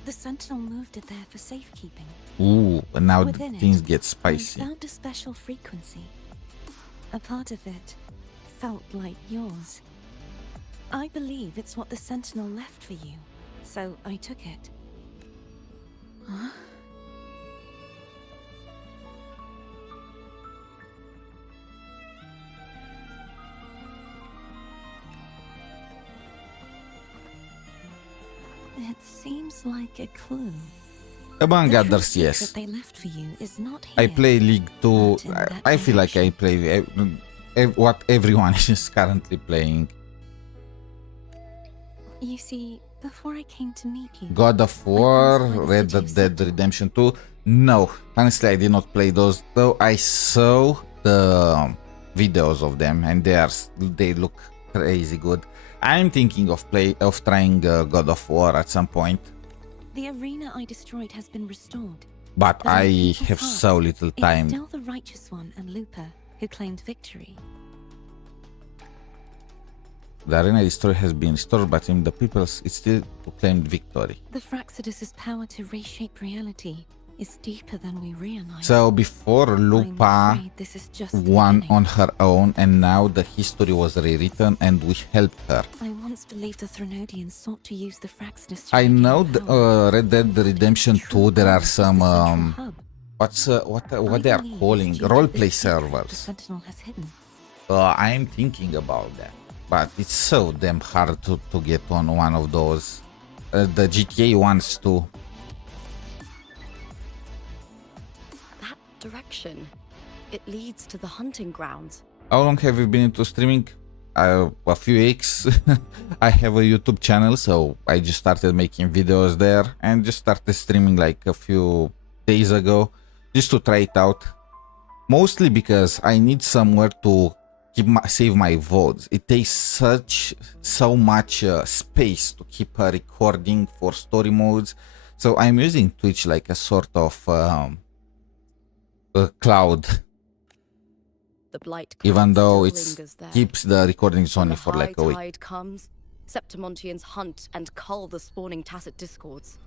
The Sentinel moved it there for safekeeping. Ooh, but now Within things it, get I spicy. found a special frequency. A part of it felt like yours. I believe it's what the Sentinel left for you, so I took it. Huh? It seems like a clue. Among The others, true yes. secret they left for you is not I here, play League 2. but in that I feel like I direction. play what everyone is currently playing. You see, before I came to meet you, God of War, plans were Red to do Dead something. Redemption 2. No, honestly, I did not play those. Though I saw the videos of them, and they look crazy good. I'm thinking of trying God of War at some point, the arena I destroyed has been restored. but But in I people's have hearts, so little It's time. still the Righteous One and Lupa who claimed victory. The arena destroyed has been restored, but in the people's it still claimed victory. The Fraxidus' power to reshape reality is deeper than we realize. So before I'm Lupa afraid this is just the won beginning. on her own, and now the history was rewritten, and we helped her. I once believed the Threnodians sought to use the Fraxidus to I regain know power. Red Dead Redemption Its true 2. There goal are is some the central hub. what I they are believe calling it's due to roleplay this secret The servers. Sentinel has hidden. I'm thinking about that, but it's so damn hard to get on one of those. The GTA ones too. That direction. It leads to the hunting grounds. How long have you been into streaming? A few weeks. I have a YouTube channel, so I just started making videos there and just started streaming like a few days ago, just to try it out. Mostly because I need somewhere to save my VODs. It takes so much space to keep recording for story modes. So I'm using Twitch like a sort of cloud. The blight Even cloud though still it lingers there. keeps the recordings When only the for like a high week. tide comes, Septimontians hunt and cull the spawning tacit discords.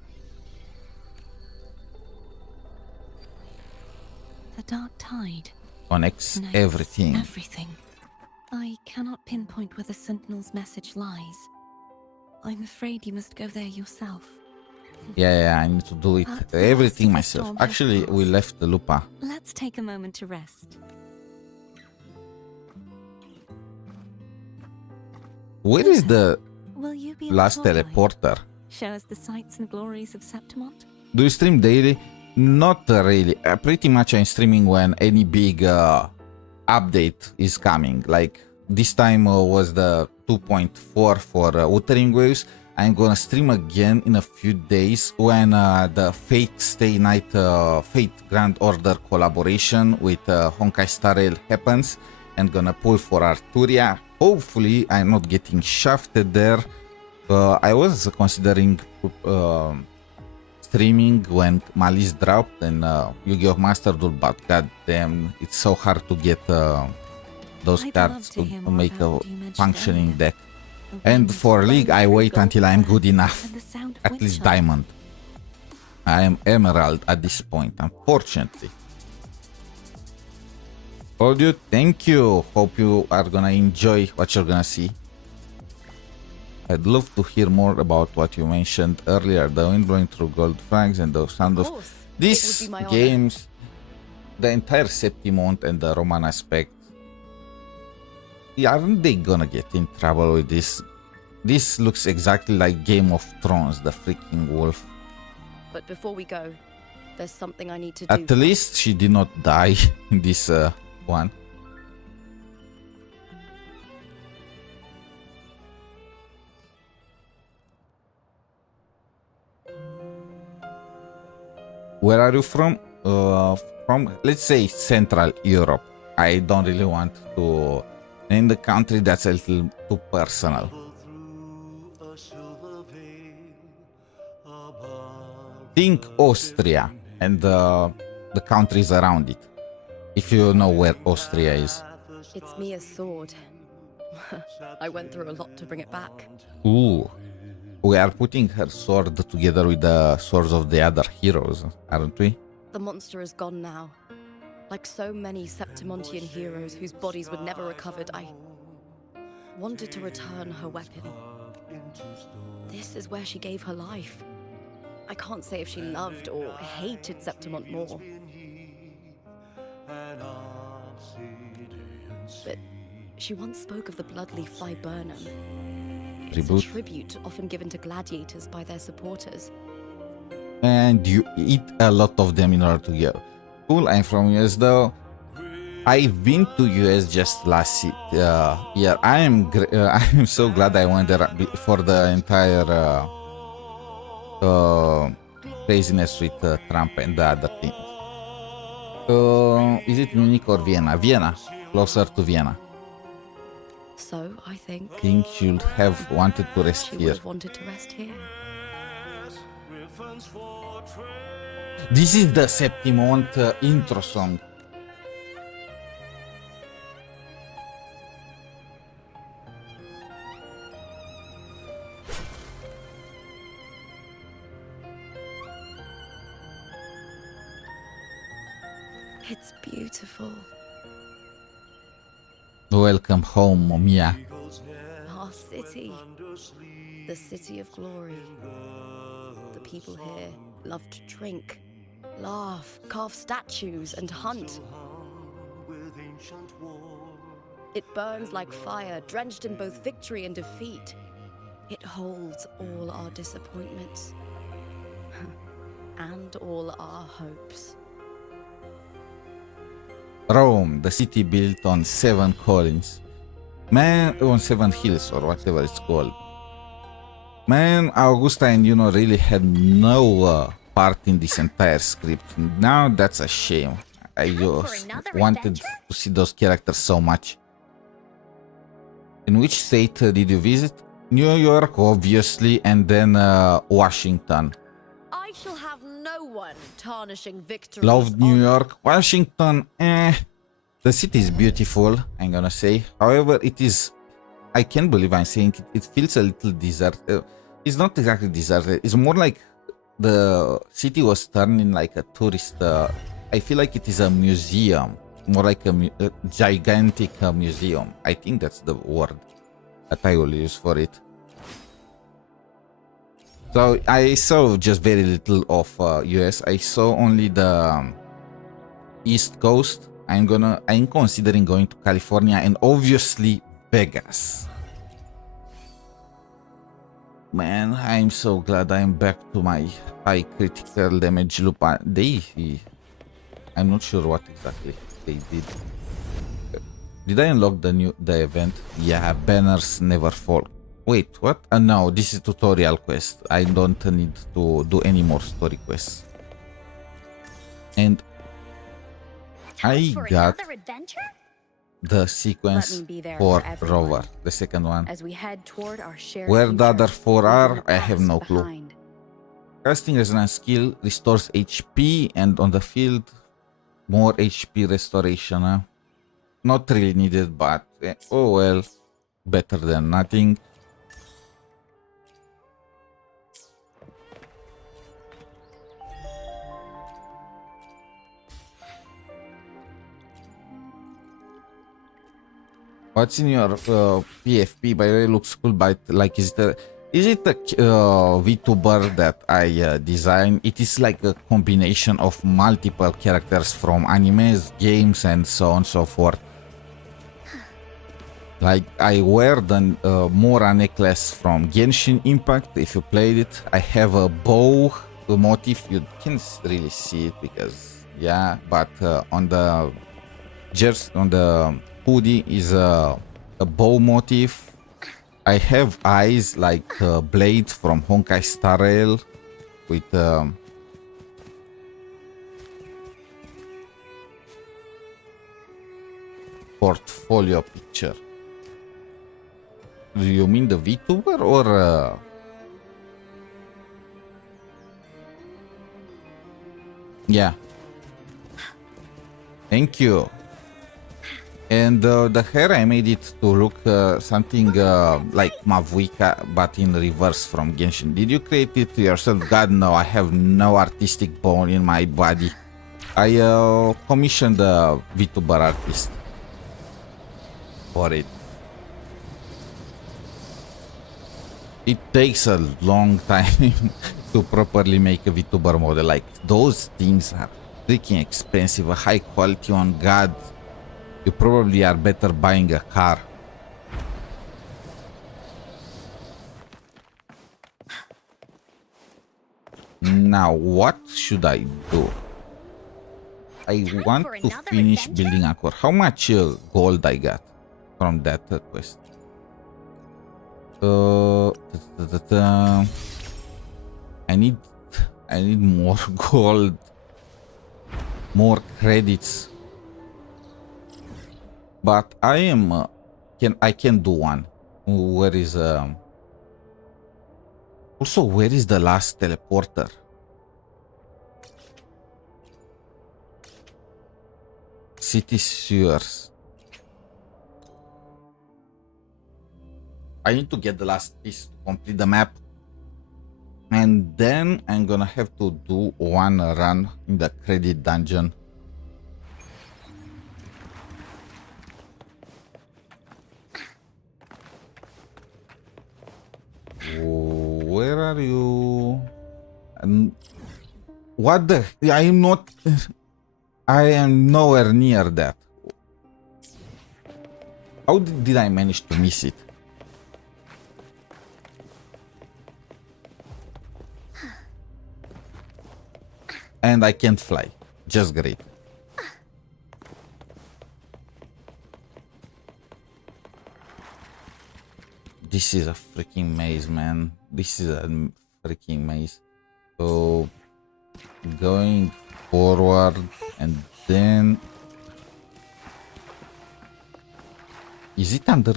The dark tide Connects connects everything. Everything. I cannot pinpoint where the Sentinel's message lies. I'm afraid you must go there yourself. Yeah, I need to do it But everything most of the myself. storm has Actually, we passed. left the Lupa. Let's take a moment to rest. Where is the Will you be our last tour guide? teleporter? Show us the sights and glories of Septimont? Do you stream daily? Not really. Pretty much I'm streaming when any big update is coming. Like this time was the 2.4 for Wuthering Waves. I'm gonna stream again in a few days when the Fate Stay Night Fate Grand Order collaboration with Honkai Star Rail happens, and gonna pull for Arturia. Hopefully I'm not getting shafted there. I was considering streaming when Malice dropped and Yu-Gi-Oh! Master Duel, but goddamn, it's so hard to get those I'd cards love to to hear more make about a what you mentioned functioning earlier. deck. And for League, I wait until I'm good enough. And the sound of At wind least chimes. Diamond. I am Emerald at this point, unfortunately. Audio, thank you. Hope you are gonna enjoy what you're gonna see. I'd love to hear more about what you mentioned earlier, the wind blowing through gold flags and the sound of course. these It would be my honor. games, the entire Septimont and the Roman aspect. Aren't they gonna get in trouble with this? This looks exactly like Game of Thrones, the freaking wolf. But before we go, there's something I need to do. At least she did not die in this one. Where are you from? From, let's say, Central Europe. I don't really want to name the country, that's a little too personal. Think Austria and the countries around it, if you know where Austria is. It's Mia's sword. I went through a lot to bring it back. Ooh. We are putting her sword together with the swords of the other heroes, aren't we? The monster is gone now. Like so many Septimontian heroes whose bodies were never recovered, I wanted to return her weapon. This is where she gave her life. I can't say if she loved or hated Septimont more. But she once spoke of the bloodleaf viburnum. It's a Tribute. tribute often given to gladiators by their supporters. And you eat a lot of them in order to go. Cool, I'm from US though. I've been to US just last year. I am so glad I went there for the entire craziness with Trump and the other things. Is it Munich or Vienna? Vienna, closer to Vienna. So, I think Think she'd have wanted to rest she would here. have wanted to rest here. This is the Septimont intro song. It's beautiful. Welcome home, Mia. Our city. The city of glory. The people here love to drink, laugh, carve statues, and hunt. It burns like fire, drenched in both victory and defeat. It holds all our disappointments and all our hopes. Rome, the city built on 7 columns. Man, on 7 hills or whatever it's called. Man, Augusta and really had no part in this entire script. Now that's a shame. I just wanted to see those characters so much. In which state did you visit? New York, obviously, and then Washington. I shall have no one tarnishing victory. Loved New York. Washington, the city is beautiful, I'm gonna say. However, it is, I can't believe I'm saying it, it feels a little deserted. It's not exactly deserted. It's more like the city was turned in like a tourist. I feel like it is a museum, more like a gigantic museum. I think that's the word that I will use for it. So I saw just very little of US. I saw only the East Coast. I'm considering going to California and obviously Vegas. Man, I'm so glad I'm back to my high critical damage loop. I'm not sure what exactly they did. Did I unlock the event? Yeah, banners never fall. Wait, what? No, this is tutorial quest. I don't need to do any more story quests. And I got the sequence for Rover, the second one. As we head toward our shared Where the future, other 4 are, leaving the I have past no clue. behind. Casting resonance skill restores HP, and on the field, more HP restoration. Not really needed, but oh well, better than nothing. What's in your PFP? By the way, looks cool, but like, is it a VTuber that I designed? It is like a combination of multiple characters from animes, games, and so on and so forth. Like, I wear the Mora necklace from Genshin Impact, if you played it. I have a bow motif. You can't really see it because, yeah, but on the hoodie is a bow motif. I have eyes like Blade from Honkai Star Rail with portfolio picture. Do you mean the VTuber or yeah. Thank you. And the hair, I made it to look something like Mavuika, but in reverse from Genshin. Did you create it yourself? God, no, I have no artistic bone in my body. I commissioned a VTuber artist for it. It takes a long time to properly make a VTuber model. Like, those things are freaking expensive, a high quality on God. You probably are better buying a car. Now, what should I do? I want to finish building a core. How much gold I got from that quest? I need more gold, more credits. But I am I can do one. Where is also, where is the last teleporter? City sewers. I need to get the last piece to complete the map. And then I'm gonna have to do one run in the credit dungeon. Where are you? And what the? I am not. I am nowhere near that. How did I manage to miss it? And I can't fly. Just great. This is a freaking maze, man. This is a freaking maze. So, going forward and then... Is it under...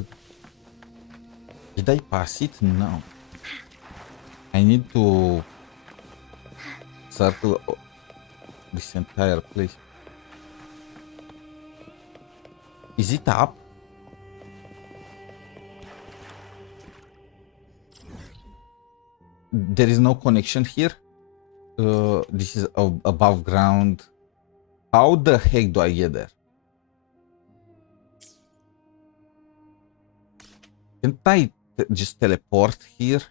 Did I pass it? No. I need to circle this entire place. Is it up? There is no connection here. This is above ground. How the heck do I get there? Can't I just teleport here?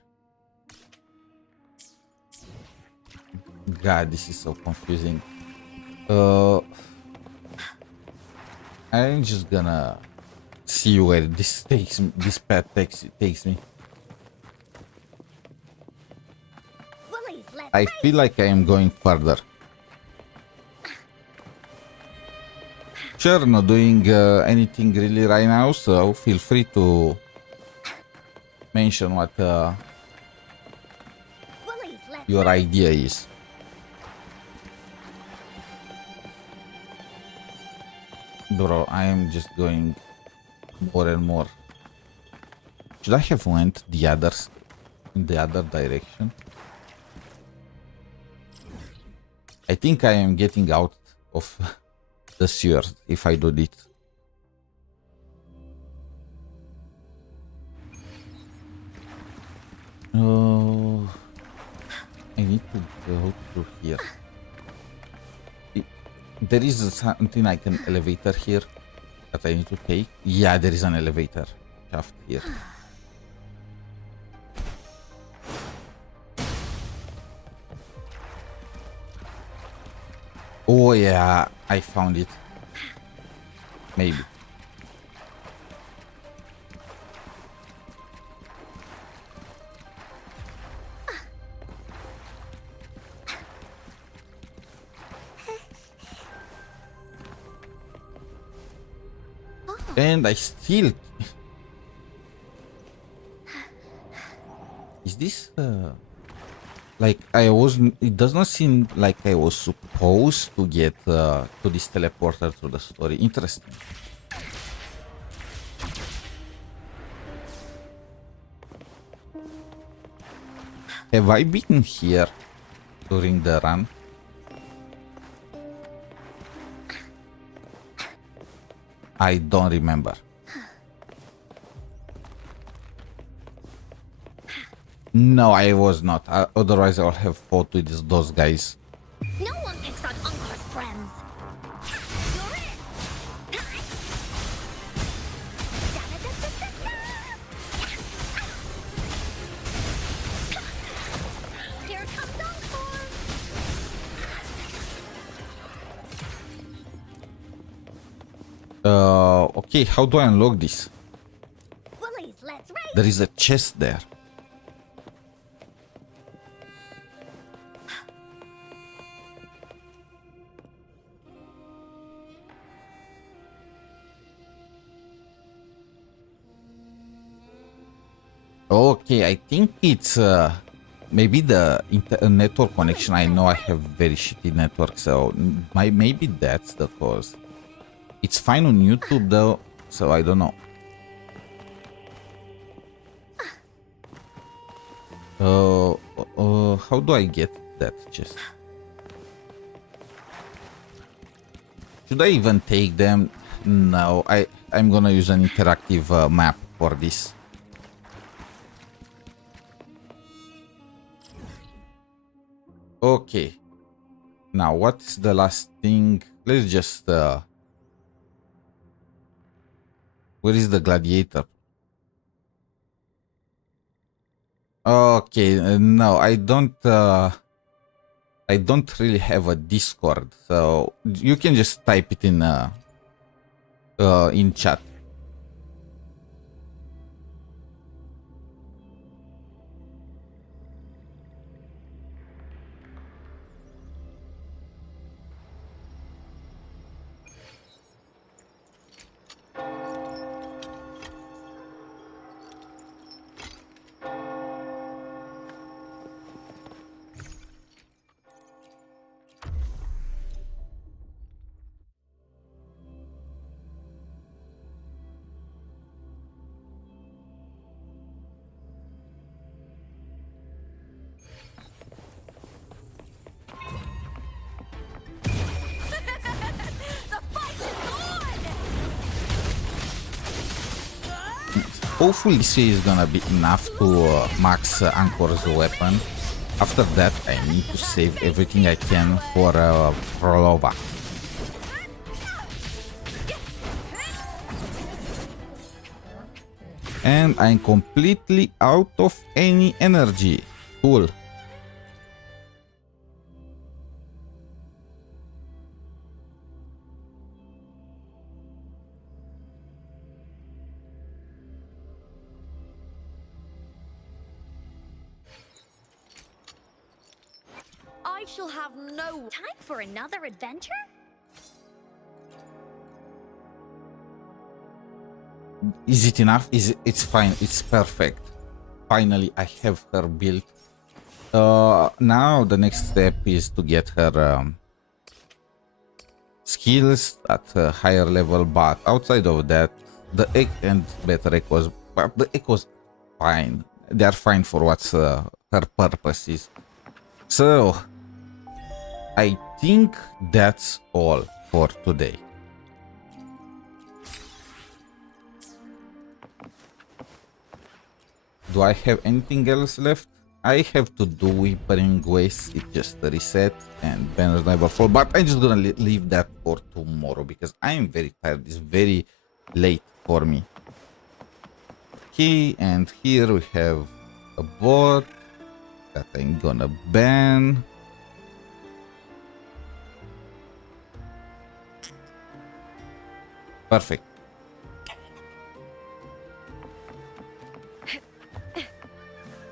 God, this is so confusing. I'm just gonna see where this path takes me. I feel like I am going further. Sure, not doing anything really right now, so feel free to mention what your idea is. Bro, I am just going more and more. Should I have went in the other direction? I think I am getting out of the sewers if I do this. Oh, I need to go through here. There is something like an elevator here. that I need to take. Yeah, there is an elevator shaft here. Oh yeah, I found it. Maybe. And I still... Is this... Like I was... It does not seem like I was supposed to get to this teleporter through the story. Interesting. Have I been here during the run? I don't remember. No, I was not. Otherwise, I would have fought with those guys. No one picks on Angkor's friends. You're it. Here comes Angkor. Okay, how do I unlock this? Bullies, let's race. There is a chest there. Okay, I think it's maybe the network connection. I know I have very shitty network, so maybe that's the cause. It's fine on YouTube though, so I don't know. How do I get that chest? Should I even take them? No, I'm gonna use an interactive map for this. Okay. Now, what is the last thing? Let's just... Where is the gladiator? Okay, no, I don't really have a Discord, so you can just type it in chat. Hopefully this is gonna be enough to max Angkor's weapon. After that, I need to save everything I can for Prolova. And I'm completely out of any energy. Cool. I shall have no Time for another adventure? Is it enough? It's fine. It's perfect. Finally, I have her built. Now the next step is to get her skills at a higher level. But outside of that, the egg and better egg was, but the egg was fine. They are fine for what's her purpose is. So I think that's all for today. Do I have anything else left? I have to do Whispering Waste. It just reset and banners never fall. But I'm just gonna leave that for tomorrow because I'm very tired. It's very late for me. Okay, and here we have a bot that I'm gonna ban. Perfect.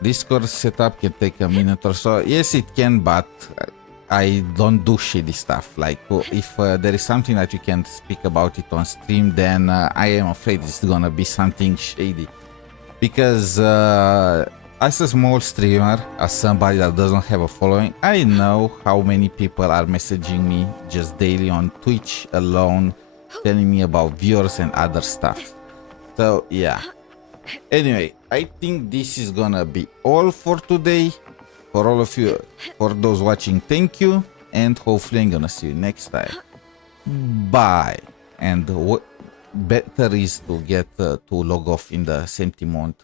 Discord setup can take a minute or so. Yes, it can, but I don't do shady stuff. Like, if there is something that you can speak about it on stream, then I am afraid it's gonna be something shady. Because as a small streamer, as somebody that doesn't have a following, I know how many people are messaging me just daily on Twitch alone, telling me about viewers and other stuff. So yeah. Anyway, I think this is gonna be all for today. For all of you, for those watching, thank you, and hopefully I'm gonna see you next time. Bye. And what better is to get to log off in the Septimont.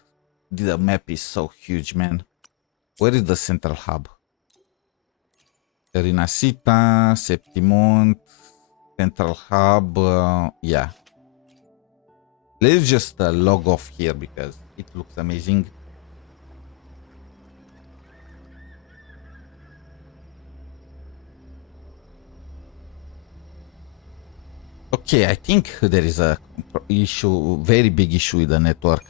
The map is so huge, man. Where is the central hub? Rinasita, Septimont, central hub. Yeah. Let's just log off here because it looks amazing. Okay, I think there is a issue, very big issue with the network.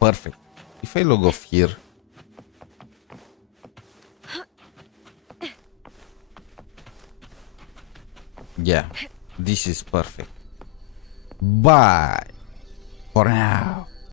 Perfect. If I log off here. Yeah, this is perfect. Bye for now.